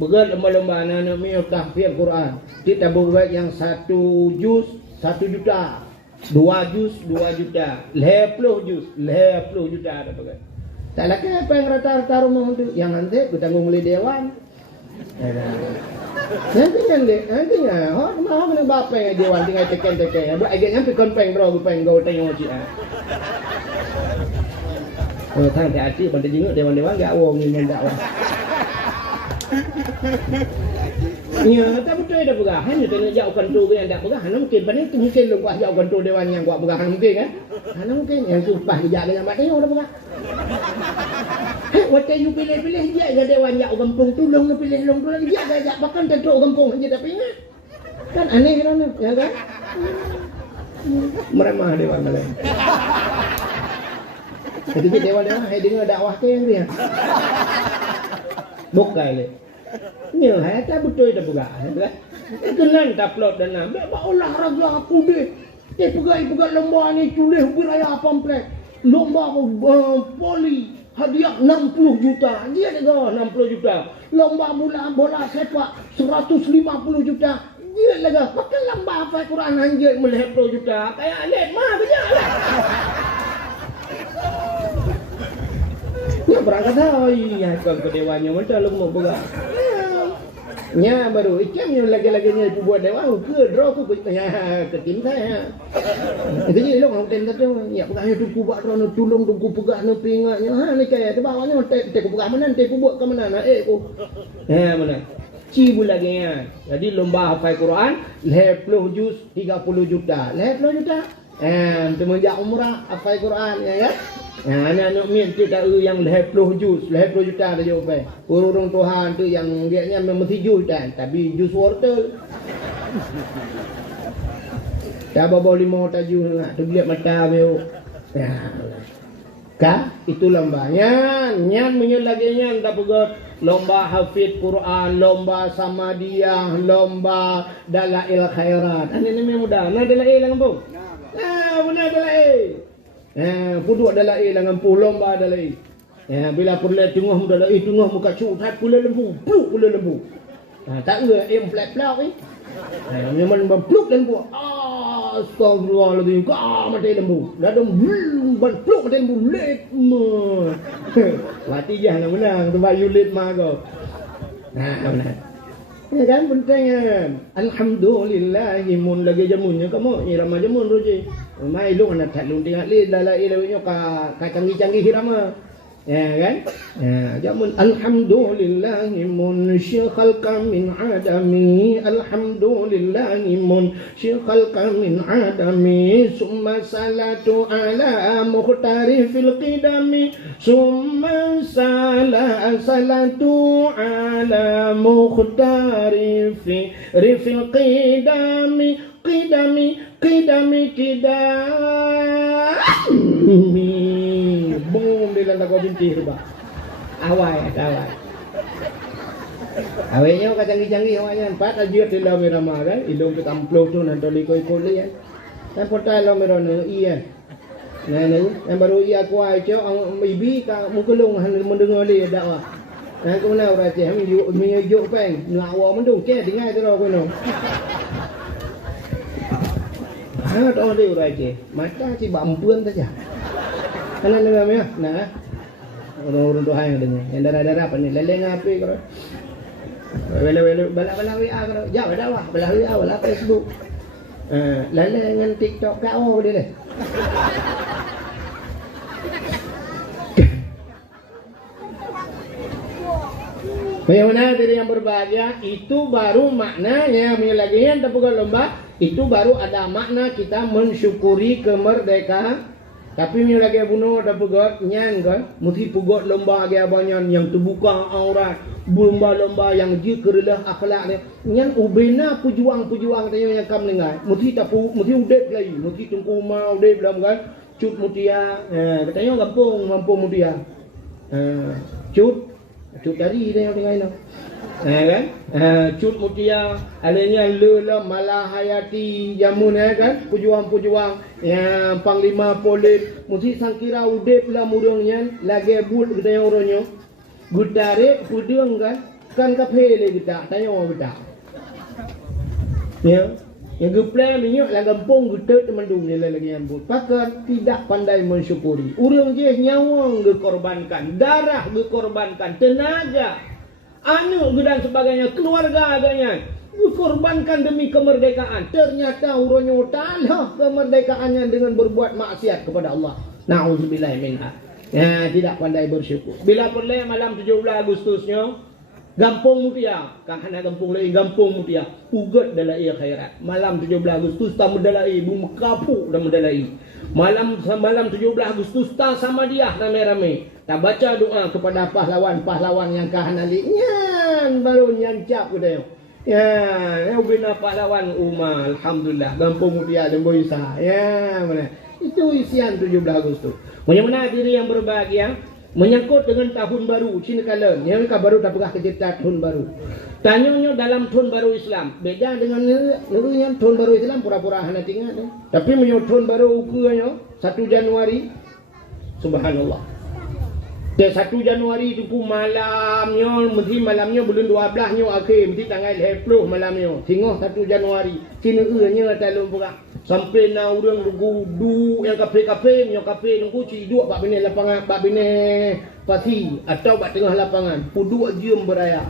Begat lomba-lomba anak-anak mi tahfiz Quran. Kita buat yang 1 juz 1 juta. 2 juz 2 juta. 50 juz 50 juta ada buat. Tak lagi apa yang rata-rata rumah itu. Yang nanti bertanggung oleh dewan. Nantinya, mau kena bapa yang dewan tinggal tekan-tekan. Buat agak nyampe konpeng bro, konpeng kau tengok cik ah. Oh, tang hati pada jenguk dewan-dewan gak wong ni dakwah. Ya, tak betul dah pegahan ni tengok jauhkan tu yang tak pegahan mungkin pada itu mungkin lu kuat jauhkan tu dewan yang kuat pegahan mungkin kan. Ana mungkin yang sumpah dia dengan mak tengok dah pegah. Waktu you pilih-pilih dia ke dewan jak kampung tolong nak pilih long tu lagi dia ajak bahkan tentu kampung je tapi ingat. Kan aneh kan ya kan? Meremah dewan malam. Jadi dewan-dewan hai dengar dakwah ke yang dia. Bukai le. Ni hai tak betul dah pegah kan. Kenan taplot dan nak olahraga aku deh. Pegai lomba ni culih beraya pamflet. Lomba poli hadiah 60 juta. Dia dah 60 juta. Lomba bola sepak 150 juta. Dia lega. Pakai lomba hafal Quran anjir 10 juta. Kayak net mah berjalan. Ya berangkat dah. Ya kau ke dewannya macam lu mau buka. Nya baru ikan yang lagi-lagi ni buat dewan ke draw ku ya ke tim saya. Jadi lu ngau tem tu ya pegah tu ku buat draw tolong tu ku pegah no pingatnya. Ha ni kaya tu bawanya te ku pegah mana te ku buat ke mana nak ku. Ha mana. Ci lagi ya. Jadi lomba hafal Quran 50 juz 30 juta. 50 juta. Temenjak umrah hafal Quran ya kan. Anak-anak minta tahu yang 50 juz 50 juta dah jawab. Urung Tuhan tu yang dia memang 7 juta tapi juz wortel. Dah bawa 5 tajuk nak tu lihat mata view. Ya. Kah itu lombanya. Nyan menyelaginya dah pegat lomba hafiz Quran, lomba samadiyah, lomba dalail khairat. Ini mudah. Nah dalail lang po. Nah, benar dalail. Puduk adalah lah ngampu lomba adalah bila perlu tengah muda lah tengah muka cutat pula lembu pluk pula lembu tak ke flat-flat ni memang pluk lembu astagfirullahaladzim mati lembu dah pluk mati lembu let mati je nak menang sebab you let mah kau benar ya kan penting kan alhamdulillah imun lagi jamunnya kamu irama jamun roji mai lu nak tak lu tengok li dalam ilmunya ka canggih-canggih irama ya kan jamun alhamdulillah imun syikhal min adami alhamdulillah imun syikhal min adami summa salatu ala mukhtari fil qidami summa salatu ala mukhtari fil qidami boom dia lantak kau binti tu bah awai awainya kau canggih-canggih awainya 4 aja di dalam ramah kan ilmu kita amplop tu nanti ikut kan kan portal lo meron iya nah yang baru iya aku aja ibi ka mukulung mendengar li dakwah nah kau nak raja kami juk peng ngawa mendung ke dengar tu kau no tahu dia raja mata si bampuan saja kanan dengan ya nah orang-orang Tuhan yang dengar yang darah-darah apa ni leleng api kau bala WA kau jauh dakwah bala WA bala Facebook leleng dengan TikTok kau dia deh Bagaimana diri yang berbahagia? Itu baru maknanya miladian terpugal lomba. Itu baru ada makna kita mensyukuri kemerdekaan. Tapi milagi bunuh ada pegot nyan kan? Mesti pegot lomba dia banyak yang terbuka aurat, lomba-lomba yang jikerelah akhlak ni. Nyan ubena pejuang-pejuang tanya yang kamu dengar. Mesti tapu, mesti udep lagi, mesti tungku mau udep dalam kan? Cut mutia, katanya kampung mutia. Cut dari dia yang tengah ini. Kan? Cut mutia, adanya lela malahayati jamun kan? Pejuang-pejuang yang panglima polis mesti sangkira udep lah murungnya lagi bul kita yang orangnya. Gudare pudung kan kapele kita tanya orang kita. Ya. Yang geplem ni lah gampung kita temandung ni lagi yang but. Pakar tidak pandai mensyukuri. Urang je nyawa dikorbankan, darah dikorbankan, tenaga, anak dan sebagainya, keluarga agaknya dikorbankan demi kemerdekaan. Ternyata urangnya talah kemerdekaannya dengan berbuat maksiat kepada Allah. Nauzubillah minha. Ya, tidak pandai bersyukur. Bila perle malam 17 Agustusnya Gampung Mutia, kahana gampung lain gampung Mutia, ugat dalai khairat. Malam 17 Agustus tak medalai, bumi kapuk dah medalai. Malam 17 Agustus tak sama dia rame-rame. Tak baca doa kepada pahlawan-pahlawan yang kahana nyan baru nyancap kita. Ya, bina pahlawan Umar, alhamdulillah. Gampung Mutia dan Boisa. Ya, mana? Itu isian 17 Agustus. Bagaimana diri yang berbahagia? Menyangkut dengan tahun baru Cina kala yang baru tak pernah kecerita tahun baru. Tanyanya dalam tahun baru Islam beda dengan negeri yang tahun baru Islam pura-pura hana tinggal. Tapi menyambut tahun baru ukurannya 1 Januari. Subhanallah. Dia 1 Januari itu pun malamnya, mesti malamnya bulan 12-nya akhir, mesti tanggal 10 malamnya. Tengok 1 Januari. Cina nya talung pura. Sampai na orang gudu yang kafe-kafe, yang kafe nunggu ciduk bab bini lapangan, bab bini pasi atau bab tengah lapangan. Puduk jam beraya.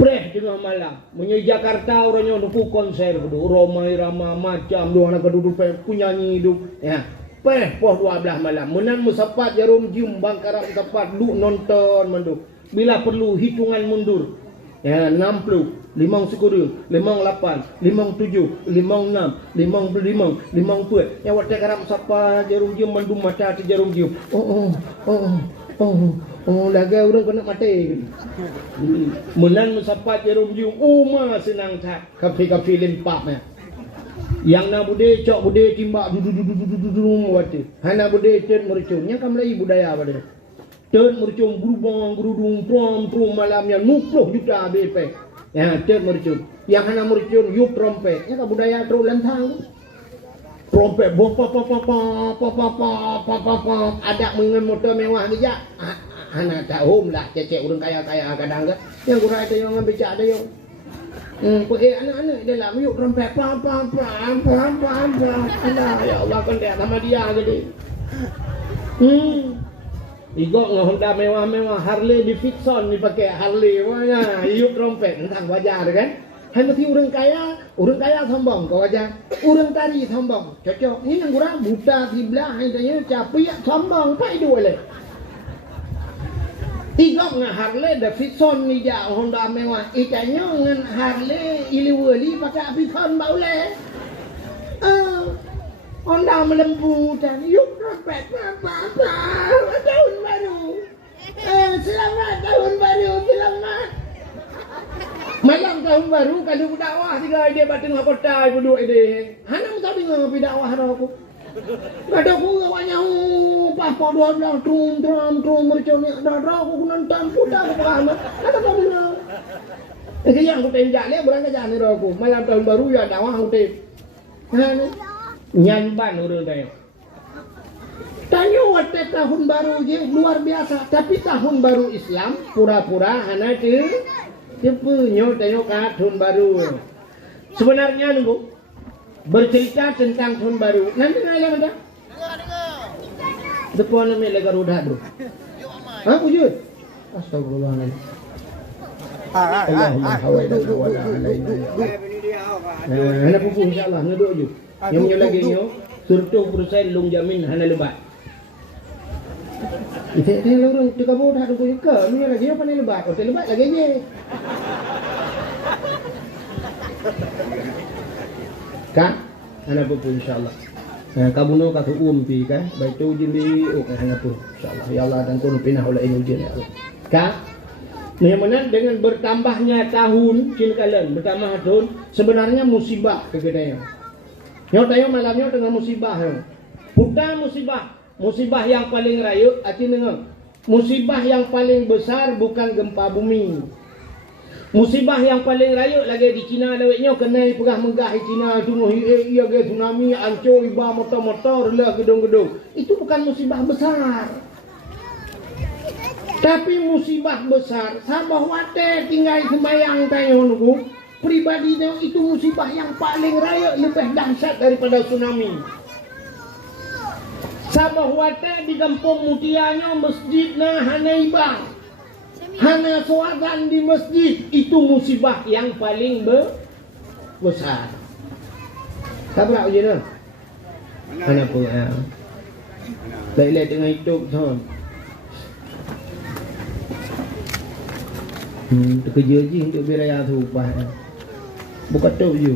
Preh tengah malam. Menyai Jakarta orangnya nunggu konser tu. Ramai ramah macam dua anak duduk punyanyi hidup. Ya. Preh poh 12 malam. Menan musapat jarum jum bangkaran tepat duk nonton manduk. Bila perlu hitungan mundur. Ya 60 5 sekuru, 58, 57, 56, 55, 50. Yang waktu karam sapa jarum jum mandum mata ti jarum jum. Laga orang kena mati. Menan sapa jarum jum. Ma senang tak. Kafe-kafe limpak ya. Yang nak bude cok bude timbak du waktu. Hana bude ten mercung. Yang kam lagi budaya pada. Ten mercung gerudung prom malamnya 60 juta BP. Ya, cek mercun. Yang hana mercun, yuk trompet. Ya, budaya terus lantang. Trompet, ada mengen motor mewah ni jak. Hana tak home lah, cecek orang kaya-kaya kadang kan. Yang kurang itu yang ngambil cak ada yang. Anak-anak dalam yuk trompet, Alah, ya Allah kan dia sama dia jadi. Igok ngah Honda mewah-mewah Harley Davidson dipakai Harley wanya hiup trompet tentang wajar kan. Hai mesti orang kaya sombong ke wajah. Orang tari sombong. Cocok. Ini yang kurang buta sebelah hanya capek sombong pai dua le. Igok ngah Harley Davidson ni ja Honda mewah. Ikannya ngan Harley Iliwali pakai Davidson bau le. Honda melembu dan yuk trompet tahun baru. Selamat tahun baru, selamat. Malam tahun baru kalau berdakwah tiga dia batang kota ibu dua ide. Hana mesti dengar berdakwah aku. Ada aku awaknya papa 12 trum mercon ada aku nonton putar paham. Ada kau dengar. Yang aku tenjak le berangkat jalan aku. Malam tahun baru ya dakwah aku. Hana nyanban urut saya. Tanya waktu tahun baru je luar biasa. Tapi tahun baru Islam pura-pura hana punya tengok tahun baru. Sebenarnya nunggu bercerita tentang tahun baru. Nanti ngalah ada. Depan nama lega roda bro. Wujud. Astagfirullahaladzim. Allahumma hawailah wala alaihi. Hana pupu insyaAllah ngeduk je. Yang punya lagi nyo 100% long jamin hana lebat. Dia lurung tu kamu dah tunggu ke ni lagi apa ni lebat. Hotel lebat lagi je. Kan? Ana pun insya-Allah. Kamu no kata pi kan. Baik tu ujin di ana pun insya-Allah. Ya Allah dan kun pinah oleh ujin ya Allah. Kan? Memang dengan bertambahnya tahun cilkalan, bertambah tahun sebenarnya musibah kegedean. Nyo tayo malamnya dengan musibah. Bukan musibah yang paling raya, artinya musibah yang paling besar bukan gempa bumi. Musibah yang paling raya lagi di Cina lewatnya kena perah megah di Cina tu iya ke tsunami hancur iba motor-motor lah gedung-gedung. Itu bukan musibah besar. Tapi musibah besar, sabah wate tinggal sembayang tayo nunggu. Pribadi dia itu musibah yang paling raya lebih dahsyat daripada tsunami. Sabah wate di kampung mutianya masjid na hana ibang. Hana soagan di masjid itu musibah yang paling besar. Sabra je na. Mana pun Lain-lain dengan hidup tuan. Tu kerja je untuk beraya tu upah. Bukan tu je.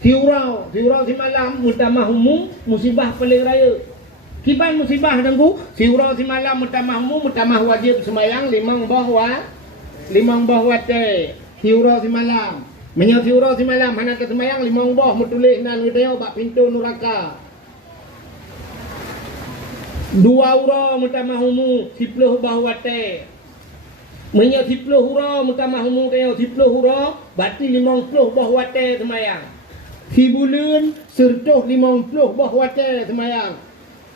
Fiurau si malam mutamahmu musibah paling raya. Kiban musibah dengku, fiurau si malam mutamahmu mutamah wajib sembahyang limang bah wate. Fiurau si malam. Menyo fiurau si malam hana ke sembahyang limang bah mutulih nan ngedeo bak pintu neraka. Dua ura mutamahmu 10 bah wate. Menyo 10 ura mutamahmu kaya 10 ura berarti 50 bah wate sembahyang. Si bulan sertuh 50 bah wate sembahyang.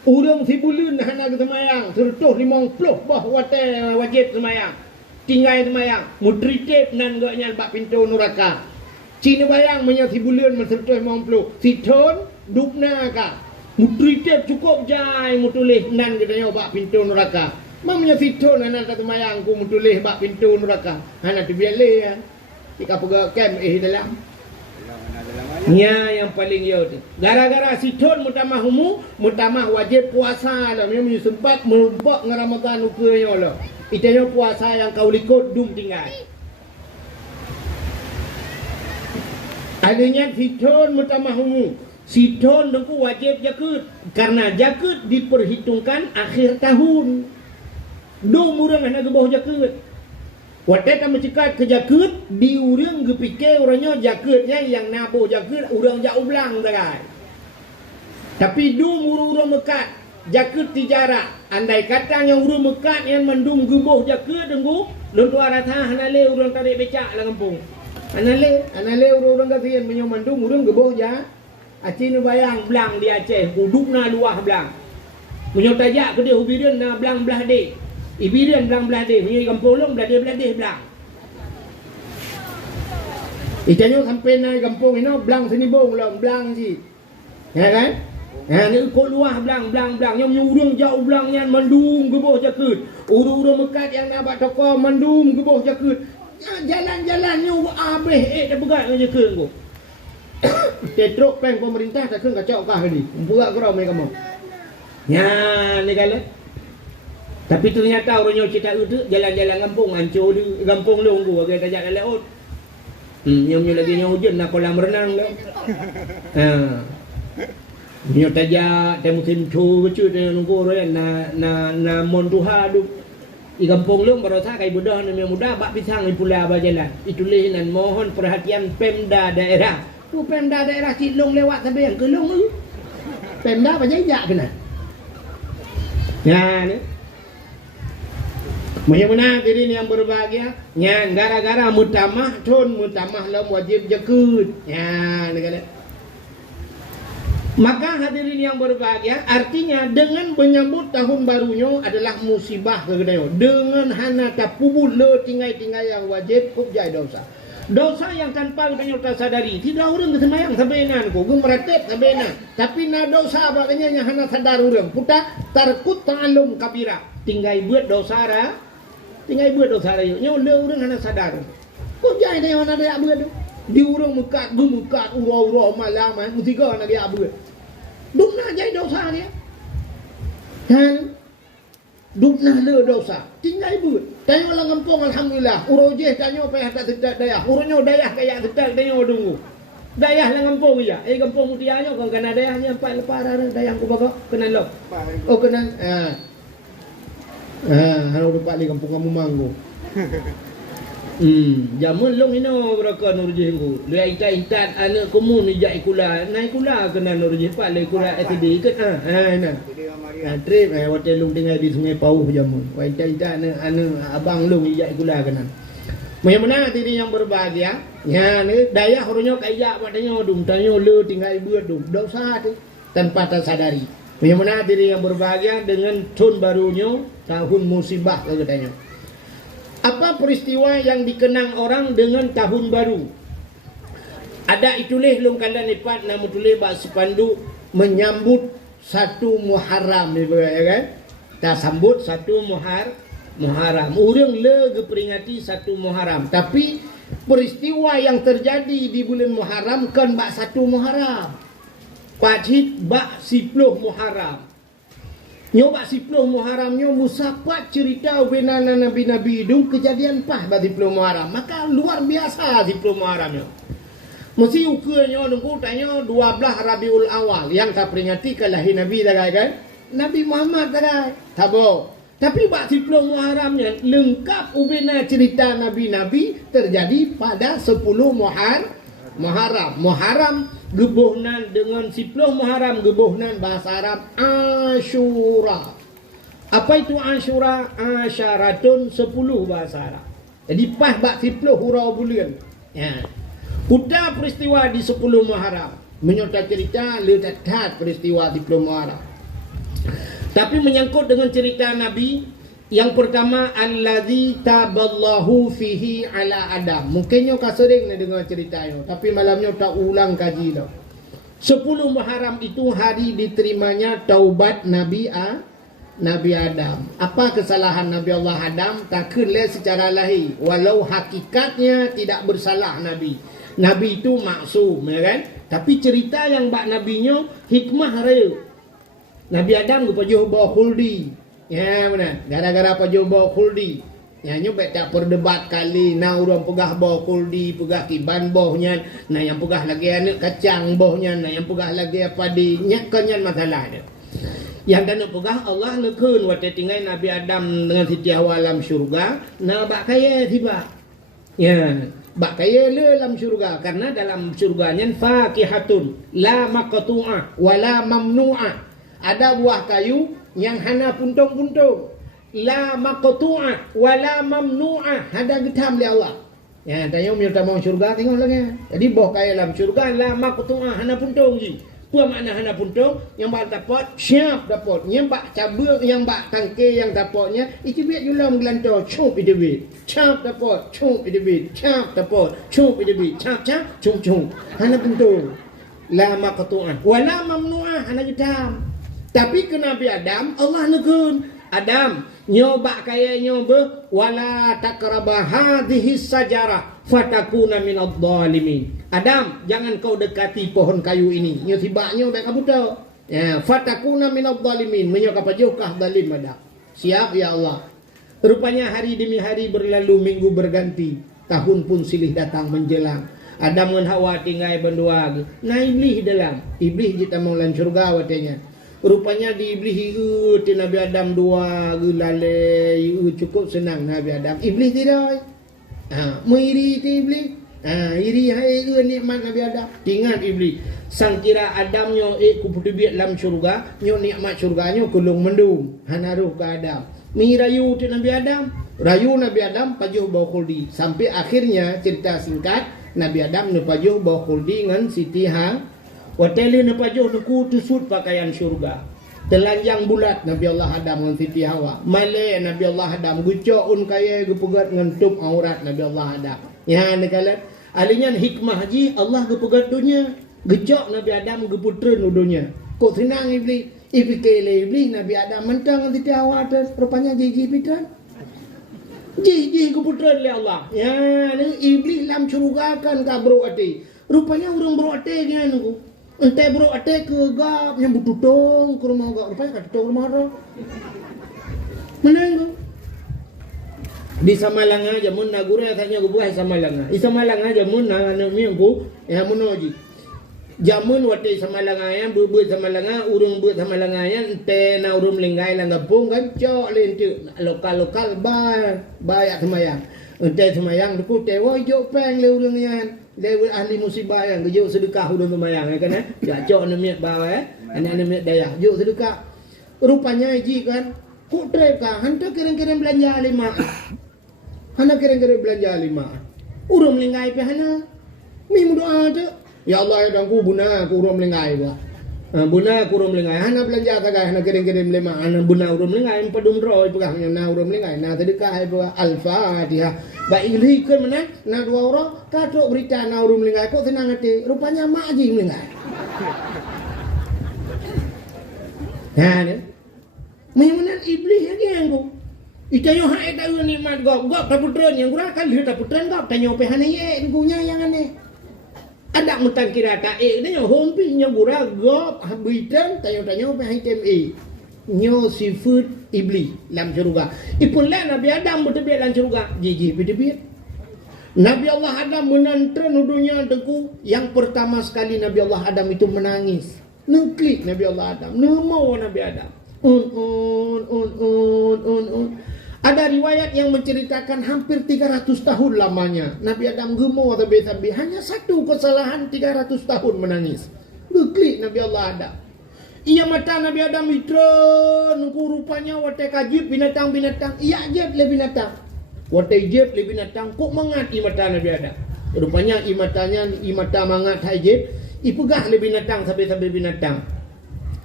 Urang si bulan hana ke sembahyang sertuh 50 bah wate wajib sembahyang. Tinggal sembahyang mudritip nan gaknya bak pintu neraka. Cina bayang menyo si bulan sertuh 50 si ton dupna ka. Mudritip cukup jai mutulih nan katanya bak pintu neraka. Mamanya si ton hana ke sembahyang ku mutulih bak pintu neraka. Hana tu biale ya. Jika pegak kem dalam nya yang paling yo tu. Gara-gara siton mutamah wajib puasa lah. Memang sempat merubak dengan Ramadan ukurnya lah. Itanya puasa yang kau likut dum tinggal. Adanya siton mutamahmu. Siton dengku wajib jakut. Karena jakut diperhitungkan akhir tahun. Dum urang nak gebah jakut. Wadah kami cakap ke jakut, di urang gepikir orangnya jakutnya yang nabuh jakut, urang jauh belang terai. Tapi dum urang mekat, jakut tijarak. Andai kata yang urang mekat yang mendum gebuh jakut dengku, don tu arata hanale urang tarik becak lah kampung. Hanale urang kasihan menyo mendum urang gebuh ja. Aceh ni bayang belang di Aceh, duduk na luah belang. Menyo tajak ke dia hubiran na belang belah dek. Ibiran belang beladih, punya kampung long beladih belang. Ikannya sampai naik kampung ini belang sini bong long belang si, ya kan? Ni ikut luah belang. Yang urang jauh belang yang mendung gebuh jakut. Urang mekat yang nak toko mendung gebuh jakut. Jalan-jalannya abeh dah begat dengan jakut ko. Tetrok peng pemerintah tak kena kacau kah ni. Buat kerau mereka mau. Ya ni kala. Tapi ternyata orangnya cerita itu jalan-jalan kampung hancur di kampung longgu agak tajak dalam laut. Yang lagi hujan nak kolam renang dah. Nyo tajak temu musim cu becu dengan nunggu orang na monduha du. Di kampung long baru tak kai budah yang muda bak pisang di pula berjalan. Itulah nan mohon perhatian Pemda daerah. Tu Pemda daerah Cilong lewat tapi yang kelong tu. Pemda apa jak kena. Ya ni. Bagaimana diri yang berbahagia? Ya, gara-gara mutamah lam wajib jakut. Ya, negara. Maka hadirin yang berbahagia, artinya dengan menyambut tahun barunya adalah musibah kegedean. Dengan hana tapubul le tinggai-tinggai yang wajib kubjai dosa. Dosa yang tanpa katanya tak sadari. Tidak orang kesemayang sabenan ko, gemeratep sabenan. Tapi na dosa katanya yang hana sadar orang. Puta tarkut ta'alum kabira. Tinggal buat dosa ra. Tinggal buat dosa ra yo. Nyo le orang hana sadar. Kok jai dia hana dia buat tu. Di orang mekat gemukat ura-ura malam mesti kau hana dia buat. Dumna jai dosa dia. Kan Dukna le dosa. Tinggal buat. Tanya orang kampung alhamdulillah. Urojeh tanya payah tak sedap dayah. Uronyo dayah kayak sedap tanya tunggu. Dayah lang kampung ya. Kampung mutianya kan kena dayahnya empat lepar ada dayah ku bagak kena lo. Oh kena. Harus dapat di kampung kamu manggu. Jamun long ino beraka nurjih ku. Dia intat anak komun ijai kula. Naik kula kena nurjih pak le kula SD ke nah. Trip hotel lung tinggal di Sungai Pauh jamun. Wai intat anak abang lung ijai kula kena. Mana tiri yang berbahagia. Ya ni daya horonyo kaya padanya dum tanyo le tinggal buat dum. Dosa tu tanpa tersadari. Mana tiri yang berbahagia dengan tahun barunya tahun musibah katanya. Apa peristiwa yang dikenang orang dengan tahun baru? Ada itulah lung kala nipat nama tulis bak sepandu menyambut satu Muharram ni ya kan? Kita sambut satu Muharram. Orang le geperingati satu Muharram. Tapi peristiwa yang terjadi di bulan Muharram kan bak satu Muharram. Pacit bak 10 Muharram. Nyoba 10 Muharram nyo musapat cerita benana nabi-nabi hidung kejadian pah ba 10 Muharram. Maka luar biasa 10 Muharram nyo. Mesti ukurnya nunggu tanya 12 Rabiul Awal yang tak peringati kelahiran Nabi dah kan? Nabi Muhammad dah. Tabo. Tapi bak 10 Muharram nya lengkap ubena cerita nabi-nabi terjadi pada 10 Muharram. Muharram gebuhnan dengan 10 Muharram gebuhnan bahasa Arab Ashura. Apa itu Ashura? Asyaratun 10 bahasa Arab. Jadi pas bak 10 hurau bulan. Ya. Putar peristiwa di 10 Muharram. Menyerta cerita letak peristiwa di 10 Muharram. Tapi menyangkut dengan cerita Nabi, yang pertama allazi taballahu fihi ala Adam. Mungkinnya kau sering ni dengar ceritanya, tapi malamnya tak ulang kaji dah. 10 Muharram itu hari diterimanya taubat Nabi Adam. Apa kesalahan Nabi Allah Adam? Takkanlah secara lahir, walau hakikatnya tidak bersalah Nabi. Nabi itu maksum, ya kan? Tapi cerita yang bak nabinya hikmah raya. Nabi Adam kepajuh bawa khuldi. Ya benar. Gara-gara pajuh bawa khuldi. Ya nyobek tak perdebat kali. Nah orang pegah bawa khuldi, pegah kiban bohnya. Nah yang pegah lagi anak kacang bohnya. Nah yang pegah lagi apa di nyak kenyan masalah dia. Yang dana pegah Allah nekun waktu tinggal Nabi Adam dengan Siti Hawa alam syurga. Nah bak kaya tiba. Ya, bak kaya le dalam syurga karena dalam syurganya fakihatun la maqtu'ah wala mamnu'ah. Ada buah kayu yang hana puntung-puntung. La maqtu'ah wala mamnu'ah. Ada getam oleh Allah. Ya, tanya minta mau syurga tengok lagi. Jadi buah kayu dalam syurga la maqtu'ah hana puntung je. Apa makna hana puntung? Yang bak dapat siap dapat. Yang bak cabur, yang bak tangke yang dapatnya itu biar julam gelantar cup itu biar. Cap dapat, cup itu biar. Cap dapat, cup itu biar. Cap, cung. Hana puntung. La maqtu'ah wala mamnu'ah hana getam. Tapi ke Nabi Adam, Allah negun. Adam, nyoba kaya nyoba wala takraba hadhihi sajarah fatakuna minadh dhalimin. Adam, jangan kau dekati pohon kayu ini. Nyo tibaknya baik kamu tahu. Ya, fatakuna minadh dhalimin. Menyo kapajukah zalim Adam. Siap ya Allah. Rupanya hari demi hari berlalu, minggu berganti, tahun pun silih datang menjelang. Adam dan Hawa tinggal berdua. Nah iblis dalam. Iblis kita mau lan syurga watenya. Rupanya di iblis ti Nabi Adam dua lalai cukup senang Nabi Adam. Iblis tidak. Muiri ti iblis. Iri hai nikmat Nabi Adam. Tinggal iblis. Sang kira Adam nyo ku putibit dalam syurga, nyo nikmat syurganyo kulung mendung. Hanaruh ke Adam. Mirayu ti Nabi Adam. Rayu Nabi Adam pajuh bawa khuldi. Sampai akhirnya cerita singkat Nabi Adam ne pajuh bawa khuldi dengan Siti Hawa. Wateli nepajuh nuku tusut pakaian syurga. Telanjang bulat Nabi Allah Adam dengan Siti Hawa. Malay Nabi Allah Adam gucok un kaya gepegat dengan tup aurat Nabi Allah Adam. Ya nekala Alinya hikmah haji Allah ke pegat dunia. Gejok Nabi Adam ke putera dunia. Kok senang iblis. Ifikele iblis Nabi Adam mentang nanti awal atas. Rupanya jiji pitran. Jiji ke putera oleh Allah. Ya, ni iblis lam curugakan ka bro ate. Rupanya orang bro ate kan aku. Entah bro ate ke gap yang bututong ke rumah gap. Rupanya kat tutong rumah ro. Menang. Di Samalang aja mun nagura tanya ku buah Samalang. Di Samalang aja mun na miengku ya munoji. Jamun wate Samalang ayam buat Samalang urung buat Samalang ayam te na urung linggai lang gapung kan cok lentu lokal bayak semayang. Ente semayang ku te wo jo peng le urung yan. Le ahli musibah yang jo sedekah urung semayang kan ya cok ne miet bawa anak ne miet daya jo sedekah. Rupanya ji kan ku trep ka hantu kirim-kirim belanja lima. Hana kira-kira belanja lima. Urung melingai pe hana. Mi doa tu. Ya Allah ya ku buna ku urung melingai ba. Buna ku urung melingai. Hana belanja tagai hana kira-kira lima. Hana buna urung melingai padum roy pegah na urung melingai. Na sedekah ba Al-Fatihah. Ba ilhi ke mana? Na dua orang katok berita na urung melingai kok senang hati. Rupanya mak ji melingai. Ha ni. Memang iblis lagi aku. Itayo hai tahu nikmat gop tak putran yang kurang kan lihat putran gop tanyo pe hane ye ngunya yang ane ada mutan kira ta dia hompi nya gura gop habitan tanyo pe hai tem nyo seafood iblis lam surga ipun la Nabi Adam betul lam surga jiji bidebit Nabi Allah Adam menantran dunia teku yang pertama sekali Nabi Allah Adam itu menangis neklik Nabi Allah Adam nemo Nabi Adam Ada riwayat yang menceritakan hampir 300 tahun lamanya Nabi Adam gemuk atau besabi hanya satu kesalahan 300 tahun menangis. Geklik Nabi Allah Adam. Ia mata Nabi Adam itron rupanya watai kajib binatang-binatang. Ia ajab le binatang. Watai jib le binatang kok mangat i mata Nabi Adam. Rupanya i mata mangat hajib i pegah le binatang sampai binatang.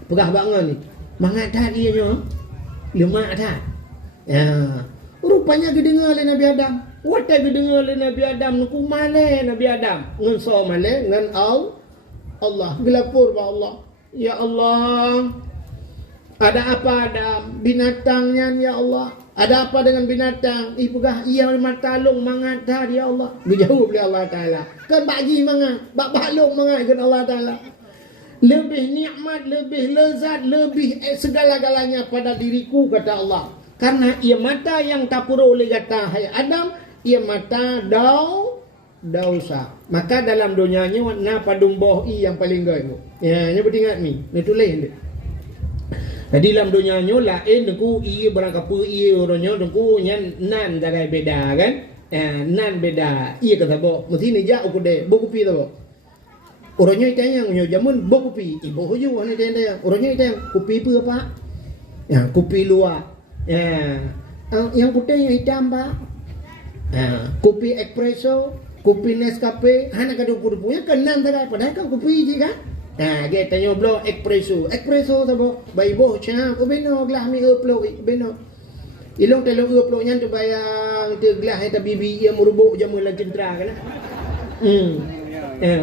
Pegah bangun ni. Mangat dah dia nyo. Lemak dah. Ya, rupanya kedengar oleh Nabi Adam. Watai kedengar oleh Nabi Adam nuku male Nabi Adam. Ngan so male ngan Allah. Gelapur ba Allah. Ya Allah. Ada apa Adam? Binatangnya ya Allah. Ada apa dengan binatang? Ipugah ia matalung mangat dah ya Allah. Dijawab oleh Allah Taala. Kan bagi mangat, bak balung mangat kan Allah Taala. Lebih nikmat, lebih lezat, lebih segala-galanya pada diriku kata Allah. Karena ia mata yang tapuru oleh kata hai Adam, ia mata dosa. Maka dalam dunianya na padung boh i yang paling gaya. Ya, nya beringat ni. Ni tulis ni. Jadi dalam dunianya lain ku i berangkapu i orangnya ku nyan nan dagai beda kan? Nan beda. Ia kata bo, mesti ni ja aku de, bo kopi tu. Orangnya itanya nyo jamun bo kopi. Ibu hoju ane dia. Orangnya itanya kopi apa? Ya, kopi luar. Ya, yang putih yang hitam pak. Kopi espresso, kopi Nescafe, hanya kado punya kenan tadi. Padahal kan kopi je kan. Dia tanya blo espresso sabo. Bayi boh cang, beno gelas mi uplo beno. Ilong telo uplo nya tu bayang tu gelas eta bibi ia murubuk jamu la jendra kan.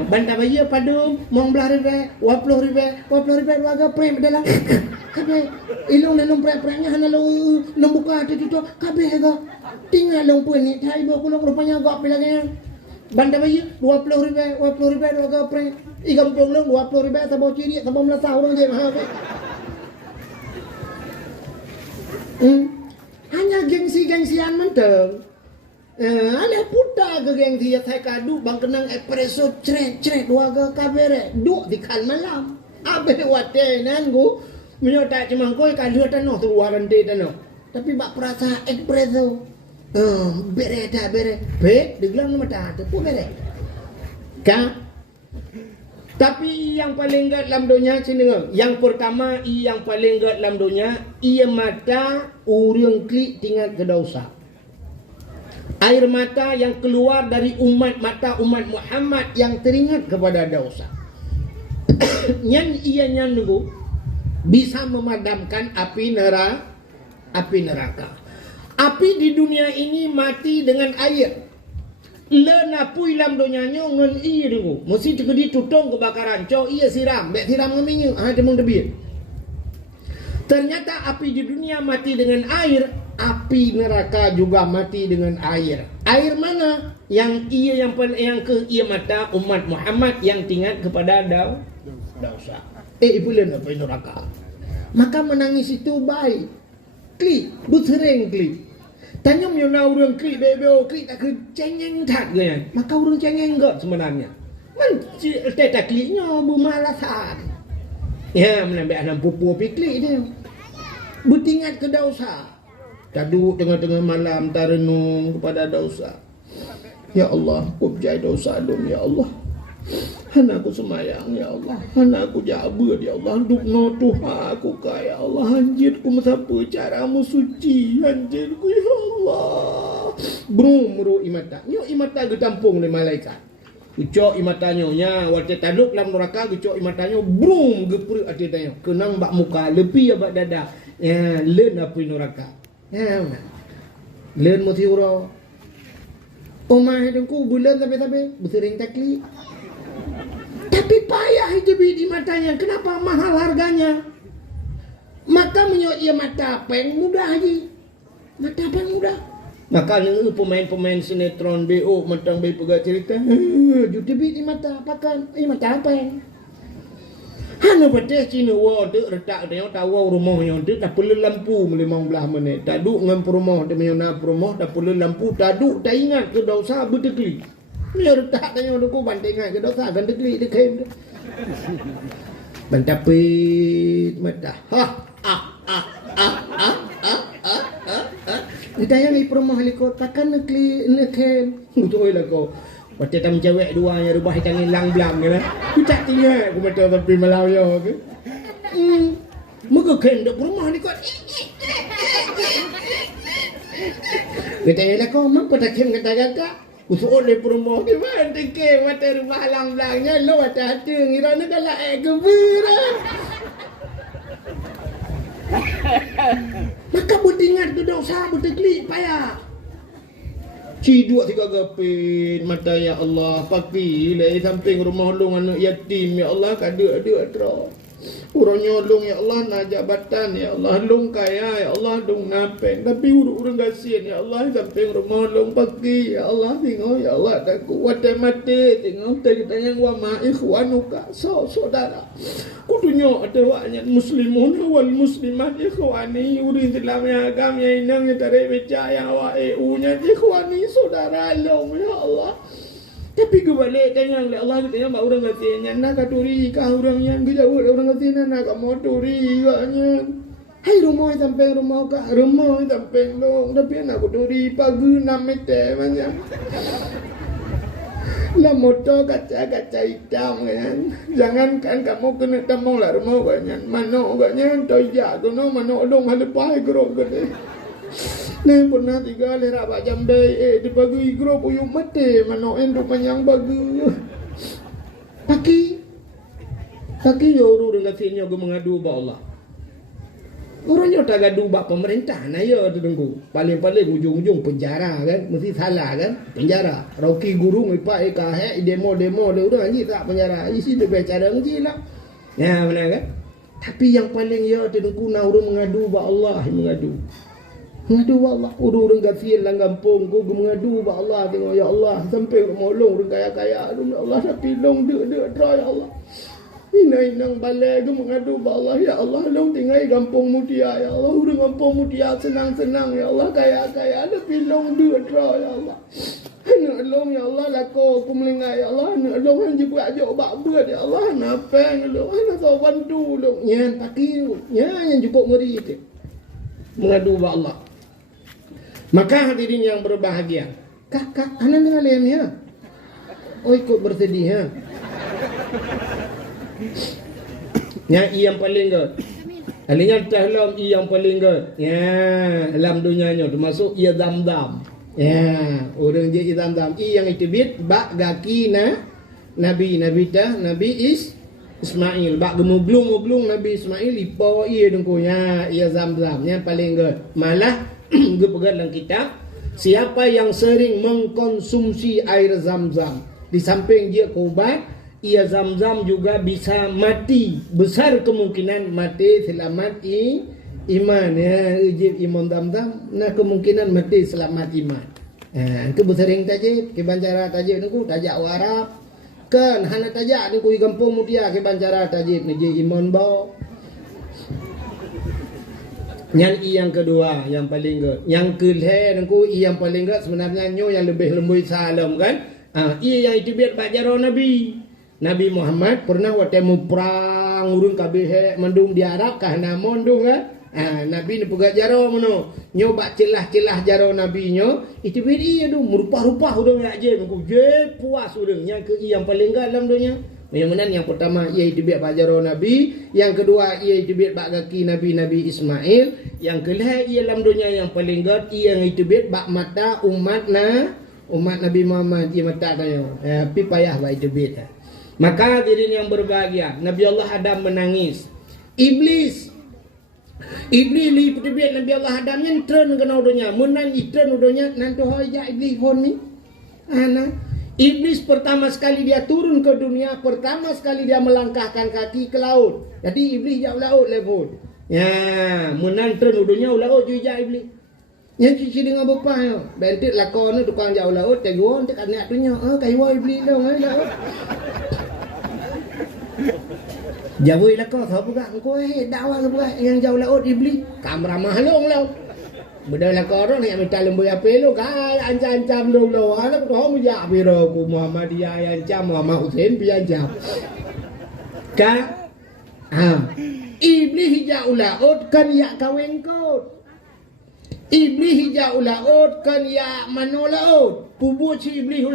Banta bayi padum mong belah ribe, 20 ribe warga prem dalam. Kabe ilong nang prem-premnya hana lo buka tu kabe ga. Tinggal long pun ni thai bo kulong rupanya gak bilangnya. Banta bayi 20 ribe warga prem. Igam long 20 ribe tabo ciri tabo melasa orang je mahal. Hanya gengsi-gengsian menteng. Ada putar ke gengsi ya saya kadu bang kenang espresso cret warga kabere duk di kan malam. Abe wate nanggu menyota cuma koi kadu tanah tu warante tanah. Tapi bak perasa espresso. Bere be digelang mata tu bere. Ka tapi yang paling gat dalam dunia cenderung. Yang pertama yang paling gat dalam dunia ia mata urang klik tinggal ke dosa. Air mata yang keluar dari mata umat Muhammad yang teringat kepada dosa. Yang ia nyandu bisa memadamkan api neraka. Api di dunia ini mati dengan air. Lena pui lam donyanya ngen iya dulu. Mesti di tutong kebakaran. Cok iya siram. Bek siram ngeminya. Demang debit. Ternyata api di dunia mati dengan air. Api neraka juga mati dengan air. Air mana? Yang iya mata umat Muhammad yang tinggal kepada dosa. Ibulan apa neraka. Maka menangis itu baik. Klik, bersering klik. Tanya mina orang klik bebel klik tak cengeng tak ke. Maka orang cengeng enggak sebenarnya. Tak kliknya bermalasan. Ya, menambah anak pupu klik dia. Bertingat ke dosa. Taduk tengah-tengah malam tarenung kepada dosa. Ya Allah, aku berjaya dosa dong ya Allah. Hana aku semayang ya Allah. Hana aku jabar ya Allah. Dukno Tuhan aku kaya Allah. Anjirku mesapa caramu suci. Anjirku ya Allah. Bro imata. Nyo imata getampung oleh malaikat. Ucok imatanya nya waktu taduk dalam neraka ucok imatanya brum gepur atitanya. Kenang bak muka lepi ya bak dada. Ya len apa neraka. Ya. Len mesti uro. Omah hidungku bulan tapi bersering takli. Tapi payah hidup di matanya. Kenapa mahal harganya? Maka menyok ia mata peng mudah aja. Mata peng mudah. Maka ni pemain-pemain sinetron BO matang bayi pegat cerita. Juti di mata apakan? Mata peng. Hana patah Cina wah dek retak dia tahu rumahnya dek tak perlu lampu melimang belah menit. Tak duk ngam rumah dia menyona rumah tak perlu lampu tak duk tak ingat ke dosa bertekli. Dia retak dia duk bantingan ke dosa kan tekli dia kem. Bantapit mata. Kita yang di rumah liko takkan nekli nekem. Betul lah kau. Waktu tam cewek dua yang rubah tangan lang-lang ke lah. Aku tak tinggal aku mata tapi malau yo ke. Muka kendok rumah ni kot. Kita lah kau mampu tak kem kata-kata. Usul oleh rumah ke mana kem mata rubah lang-langnya lo mata hati ngira nak galak kebira. Maka berdingat tu dosa berteklik payah. Ciduk tiga gapin mata ya Allah papi lai samping rumah long anak yatim ya Allah kada ada terus urang nyolong ya Allah nak jabatan ya Allah long kaya ya Allah dong napeng tapi urang gasin ya Allah samping rumah long pagi ya Allah tengok ya Allah tak kuat mati tengok tanya wa ma ikhwanuka saudara kudunya ada waknya muslimun wal muslimat ikhwani urin Islamnya agamanya inang tarik percaya wa nya ikhwani saudara long ya Allah. Tapi kebalik tanya oleh Allah kita mak orang katanya nak katuri kah orang yang jauh orang katanya nak motori katanya. Hai rumah sampai rumah kah rumah sampai long tapi nak katuri pagi 6 meter macam. Lah motor kaca hitam kan. Jangankan kamu kena tamong lah rumah katanya. Mana katanya toya tu no mana dong halepai gerok gede. Ni pernah 3 kali rabak jambai di pagi igro puyuk mati mana enduk panjang bagi. Taki yo urang kasihnya go mengadu ba Allah. Orangnya tak gaduh ba pemerintah nah ya tunggu. Paling-paling ujung-ujung penjara kan, mesti salah kan? Penjara. Roki guru ngipak ikahe demo-demo dia udah anjing tak penjara. Isi dia bicara ngi lah. Ya benar kan? Tapi yang paling ya tunggu nah urang mengadu ba Allah mengadu. Mengadu Allah, urang gafir lang kampung ko mengadu ba Allah tengok ya Allah sampai rumah long urang kaya-kaya ya Allah tapi long dek try ya Allah. Inang balai ko mengadu ba Allah ya Allah long tinggal kampung Mutia ya Allah urang kampung Mutia senang-senang ya Allah kaya-kaya tapi long dek try ya Allah. Nak long ya Allah lako aku melingai ya Allah nak long hang jibu ajak bak berat ya Allah napeng long nak kau bantu long nyan taki yang cukup ngeri itu. Mengadu ba Allah. Maka hadirin yang berbahagia. Kakak, anak dengan lemnya. Oh ikut bersedih ha. Ya yang paling good. Alinya tahlam yang paling good. Ya, dalam dunianya termasuk ia dam-dam. Ya, orang je dam-dam. Yang itu bit bak gaki Nabi Ismail. Bak gemuglung Nabi Ismail ipo ia dengkunya ia zam-zam yang paling good. Malah gue pegang dalam kitab Siapa yang sering mengkonsumsi air zam-zam, di samping dia ubat, ia zam-zam juga bisa mati. Besar kemungkinan mati selamat iman. Ya, ujib iman zam-zam, nah kemungkinan mati selamat iman. Itu bersering tajib, ke bancara tajib ni ku tajak Arab. Kan hana tajak ni ku di kampung mutia ke bancara tajib ni je iman bau. Yang kedua yang paling ke, yang kelih nengku yang paling ke sebenarnya nyo yang lebih lembut salam kan. Ia yang itu biar bajaro Nabi Muhammad pernah waktu perang urun kabeh mendung di Arab kahna mondung kan. Nabi ni pegat jaro mono. Nyo bak celah-celah jaro Nabi nyo, itu biar ia tu merupah-rupah udang nak je nengku je puas udang. Yang ke yang paling ke dalam dunia. Yang pertama ia biat bajaro Nabi, yang kedua ia biat bak kaki Nabi Ismail, yang kelih ia dalam dunia yang paling god ia biat bak mata umat Nabi Muhammad ia mata tayo. Pi payah bak biat. Maka hadirin yang berbahagia, Nabi Allah Adam menangis. Iblis li biat Nabi Allah Adam yang tren kena dunia, menang itren dunia nanti hoja iblis hon ni. Iblis pertama sekali dia turun ke dunia, pertama sekali dia melangkahkan kaki ke laut. Jadi iblis jauh laut level. Ya, menantren udunya laut juga iblis. Yang cuci dengan bapa yo. Bentik lakon tu tukang jauh laut, teguan tek anak dunya. Kaiwa iblis dah laut. Jauh lakon apa gak engko dakwah buat yang jauh laut iblis. Kamera mahlong laut. Bedala korang yang minta lembu apa lo kan ancam-ancam lo anak tu orang bijak biro ku Muhammadiyah ancam Muhammad Hussein pi ancam ka iblis hijau laut kan ya kawin kot iblis hijau laut kan ya mano laut pubu si iblis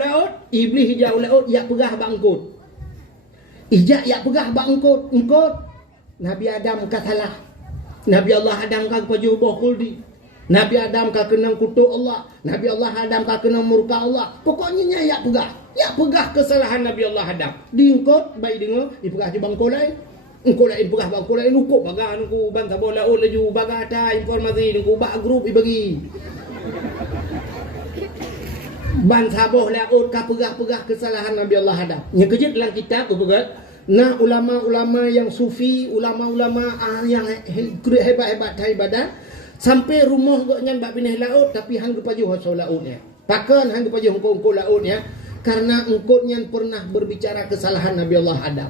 hijau laut ya pegah bangkut ijak ya pegah bangkut engkot Nabi Adam katalah Nabi Allah Adam kan pajubah kuldi Nabi Adam ka kena kutuk Allah. Nabi Allah Adam ka kena murka Allah. Pokoknya ya pegah kesalahan Nabi Allah Adam. Diingkot baik dengar, dipegah je bangko lain. Engko lain pegah bangko lain ukuk bagan ku ban sabon laut laju bagata informasi ku bak grup bagi. Ban saboh laut ka pegah kesalahan Nabi Allah Adam. Yang kejut dalam kitab begat. Nah ulama-ulama yang sufi, ulama-ulama yang hebat-hebat ibadah sampai rumah goknya bak pindah laut tapi hang paju hasau lautnya. Pakan hang paju engko lautnya karena engkotnya pernah berbicara kesalahan Nabi Allah Adam.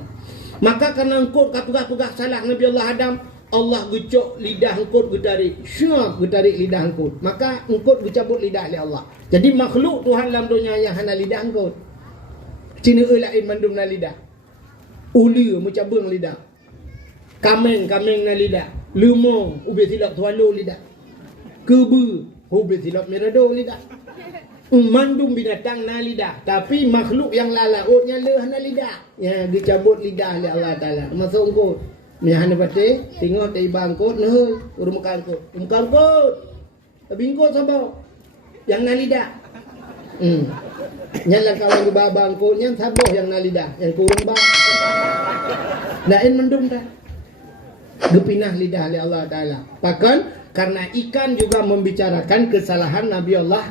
Maka karena engkot kapegah-pegah salah Nabi Allah Adam, Allah gecok lidah engkot getarik. Syuak getarik lidah engkot. Maka engkot gecabut lidah oleh Allah. Jadi makhluk Tuhan dalam dunia yang hana lidah engkot. Cina lain mandum na lidah. Uli mencabung lidah. Kameng na lidah. Lumong ube silap tualu lidah. Kebu ube silap merado lidah. Mandum binatang na lidah. Tapi makhluk yang lalautnya leh na lidah. Ya dicabut lidah oleh Allah Taala. Masuk engkau. Mihan pate tengok tai bangkot nah urumkan ko. Umkan ko. Bingkot sabaw. Yang na lidah. Nyalang kawan di bangkotnya sabaw yang na lidah, yang kurung ba. Lain mendum dah. Gepinah lidah oleh Allah Ta'ala. Bahkan karena ikan juga membicarakan kesalahan Nabi Allah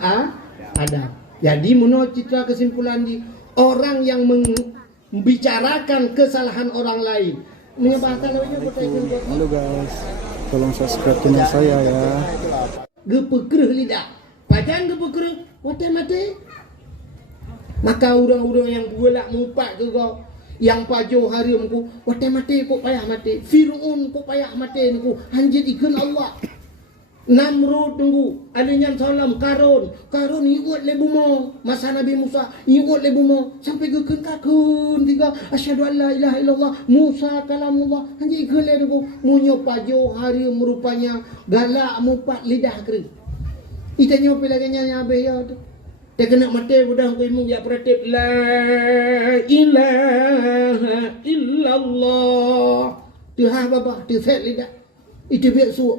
Adam. Jadi menurut citra kesimpulan di orang yang membicarakan kesalahan orang lain menyebabkan halo guys, tolong subscribe channel saya ya. Gepekreh lidah. Pajan gepekreh mati. Maka orang-orang yang buat mumpat ke kau yang pajo harim ku wate mati kok payah mati, Fir'aun kok payah mati ku hanjit ikan Allah, Namrud tunggu alinya salam Karun iut le bumo masa Nabi Musa iut le bumo sampai gekeun kakun tiga asyhadu an la ilaha illallah Musa kalamullah hanjit ikan le ku munyo pajo harim rupanya galak mumpat lidah kering itanya pelaganya nyabe ya tu. Dia kena mati budak ku imung ya pratip la ilaha illallah. Tuhan bapa, tu set lidah. Itu biar su.